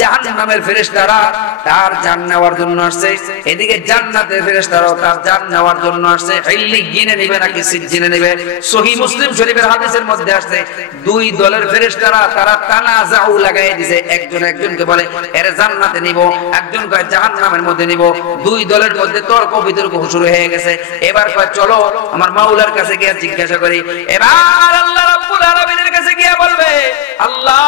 জাহান্নামের ফেরেশতারা তার জান নেওয়ার জন্য আসছে, এদিকে জান্নাতের ফেরেশতারাও তার জান নেওয়ার জন্য আসছে। ইল্লিগিনে নেবে নাকি সিজ্জিনে নেবে? সহিহ মুসলিম শরীফের হাদিসের মধ্যে আসছে, দুই দলের ফেরেশতারা তারা তানাজাউ লাগাই দিয়েছে। একজন একজনকে বলে এর জান্নাতে নিব, একজন কয় জাহান্নামের মধ্যে নিব। দুই দলের মধ্যে তর্ক বিতর্ক শুরু হয়ে গেছে। এবার কয় চলো আমার মাওলার কাছে গিয়ে জিজ্ঞাসা করি। এবার আল্লাহ রাব্বুল আলামিনের কাছে গিয়ে বলবে, আল্লাহ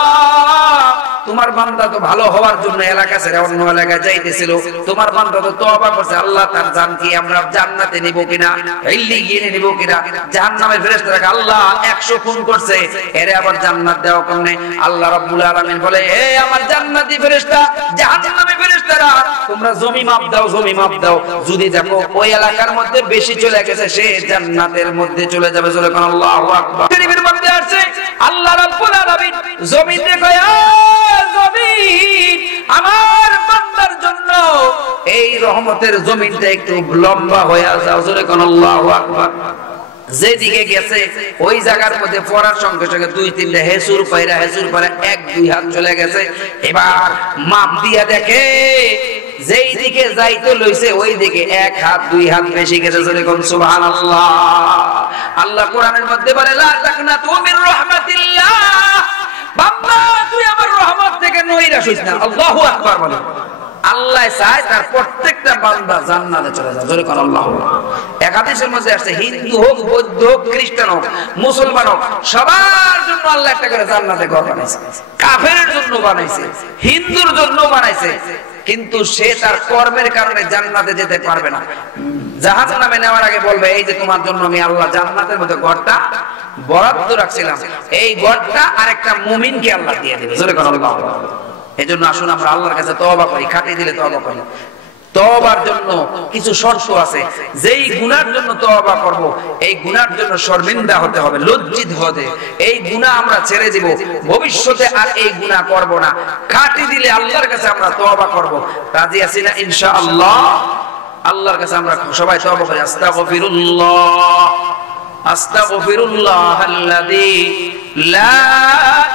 তোমার বান্দা তো ভালো হওয়ার জন্য এলাকা ছেড়ে অন্য এলাকায় যাইতেছিল, তোমার বান্দা তো তওবা করছে, আল্লাহ তার জান কি আমরা জান্নাতে নিব কিনা, ইল্লিগিনে নিব কিনা? জাহান্নামের ফেরেশতারা আল্লাহ 100 খুন করছে, এরে আবার জান্নাত দেওয়া কেমনে? আল্লাহ রাব্বুল আলামিন বলে, হে আমার জান্নাতি ফেরেশতা, জাহান্নামী ফেরেশতারা তোমরা জমি মাপ দাও, জমি মাপ দাও। যদি দেখো ওই এলাকার মধ্যে বেশি চলে গেছে, সে জান্নাতের মধ্যে চলে যাবে। সুবহানাল্লাহ, আল্লাহু আকবার। শরীফের মধ্যে আছে আল্লাহ রাব্বুল আলামিন জমিন দেখো, জমিন আমার বান্দার জন্য এই রহমতের জমিনটা একটু লম্বা হয়ে যাও। জোরে কোন আল্লাহু আকবার। যেদিকে গেছে ওই জায়গার মধ্যে পড়ার সঙ্গে সঙ্গে 2-3টা হেসুর পায়রা 1-2 হাত চলে গেছে। এবার মাপ দিয়া দেখে যেই দিকে যাইতে লইছে ওই দিকে 1 হাত 2 হাত বেশি গেছে। জোরে কোন সুবহানাল্লাহ। আল্লাহ কোরআনের মধ্যে বলে, লা তাকনাতু মির রাহমাতিল্লাহ, বান্দা তুই আমার রহমত থেকে নৈরাশ হইস না। আল্লাহু আকবার বলে। আল্লাহ চায় তার প্রত্যেকটা বান্দা জান্নাতে চলে যায়। জোরে কোন আল্লাহু আকবার। এক হাদিসের মধ্যে আছে, হিন্দু হোক, বৌদ্ধ হোক, খ্রিস্টান হোক, মুসলমান হোক, সবার জন্য আল্লাহ একটা করে জান্নাতে ঘর বানাইছে। কাফেরের জন্য বানাইছে, হিন্দুর জন্য বানাইছে, কিন্তু সে তার কর্মের কারণে জান্নাতে যেতে পারবে না। জাহান্নামে নেওয়ার আগে বলবে, এই যে তোমার জন্য আমি আল্লাহ জান্নাতের মধ্যে ঘরটা বরাদ্দ রাখছিলাম, এই ঘরটা আরেকটা মুমিনকে আল্লাহ দিয়ে দেবে। জোরে কোন আল্লাহু আকবার। এজন্য আসুন আমরা আল্লাহর কাছে তওবা করি, খাটি দিলে তওবা করি। তওবার জন্য কিছু শর্ত আছে। যেই গুনার জন্য তওবা করব, এই গুনার জন্য শর্মিন্দা হতে হবে, লজ্জিত হতে। এই গুনাহ আমরা ছেড়ে দিব, ভবিষ্যতে আর এই গুনাহ করব না। খাটি দিলে আল্লাহর কাছে আমরা তওবা করব। রাজি আছি না ইনশাআল্লাহ? আল্লাহর কাছে আমরা সবাই তওবা করি। আস্তাগফিরুল্লাহ, আস্তাগফিরুল্লাহাল্লাযী লা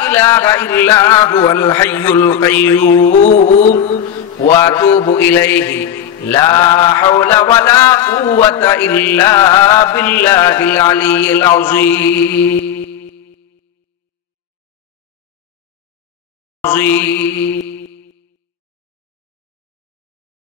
ইলাহা ইল্লা হুয়াল হাইয়ুল কাইয়্যুম ওয়া আতুবু ইলাইহি লা হাওলা ওয়ালা কুওয়াতা ইল্লা বিল্লাহিল আলিয়্যিল আযীম।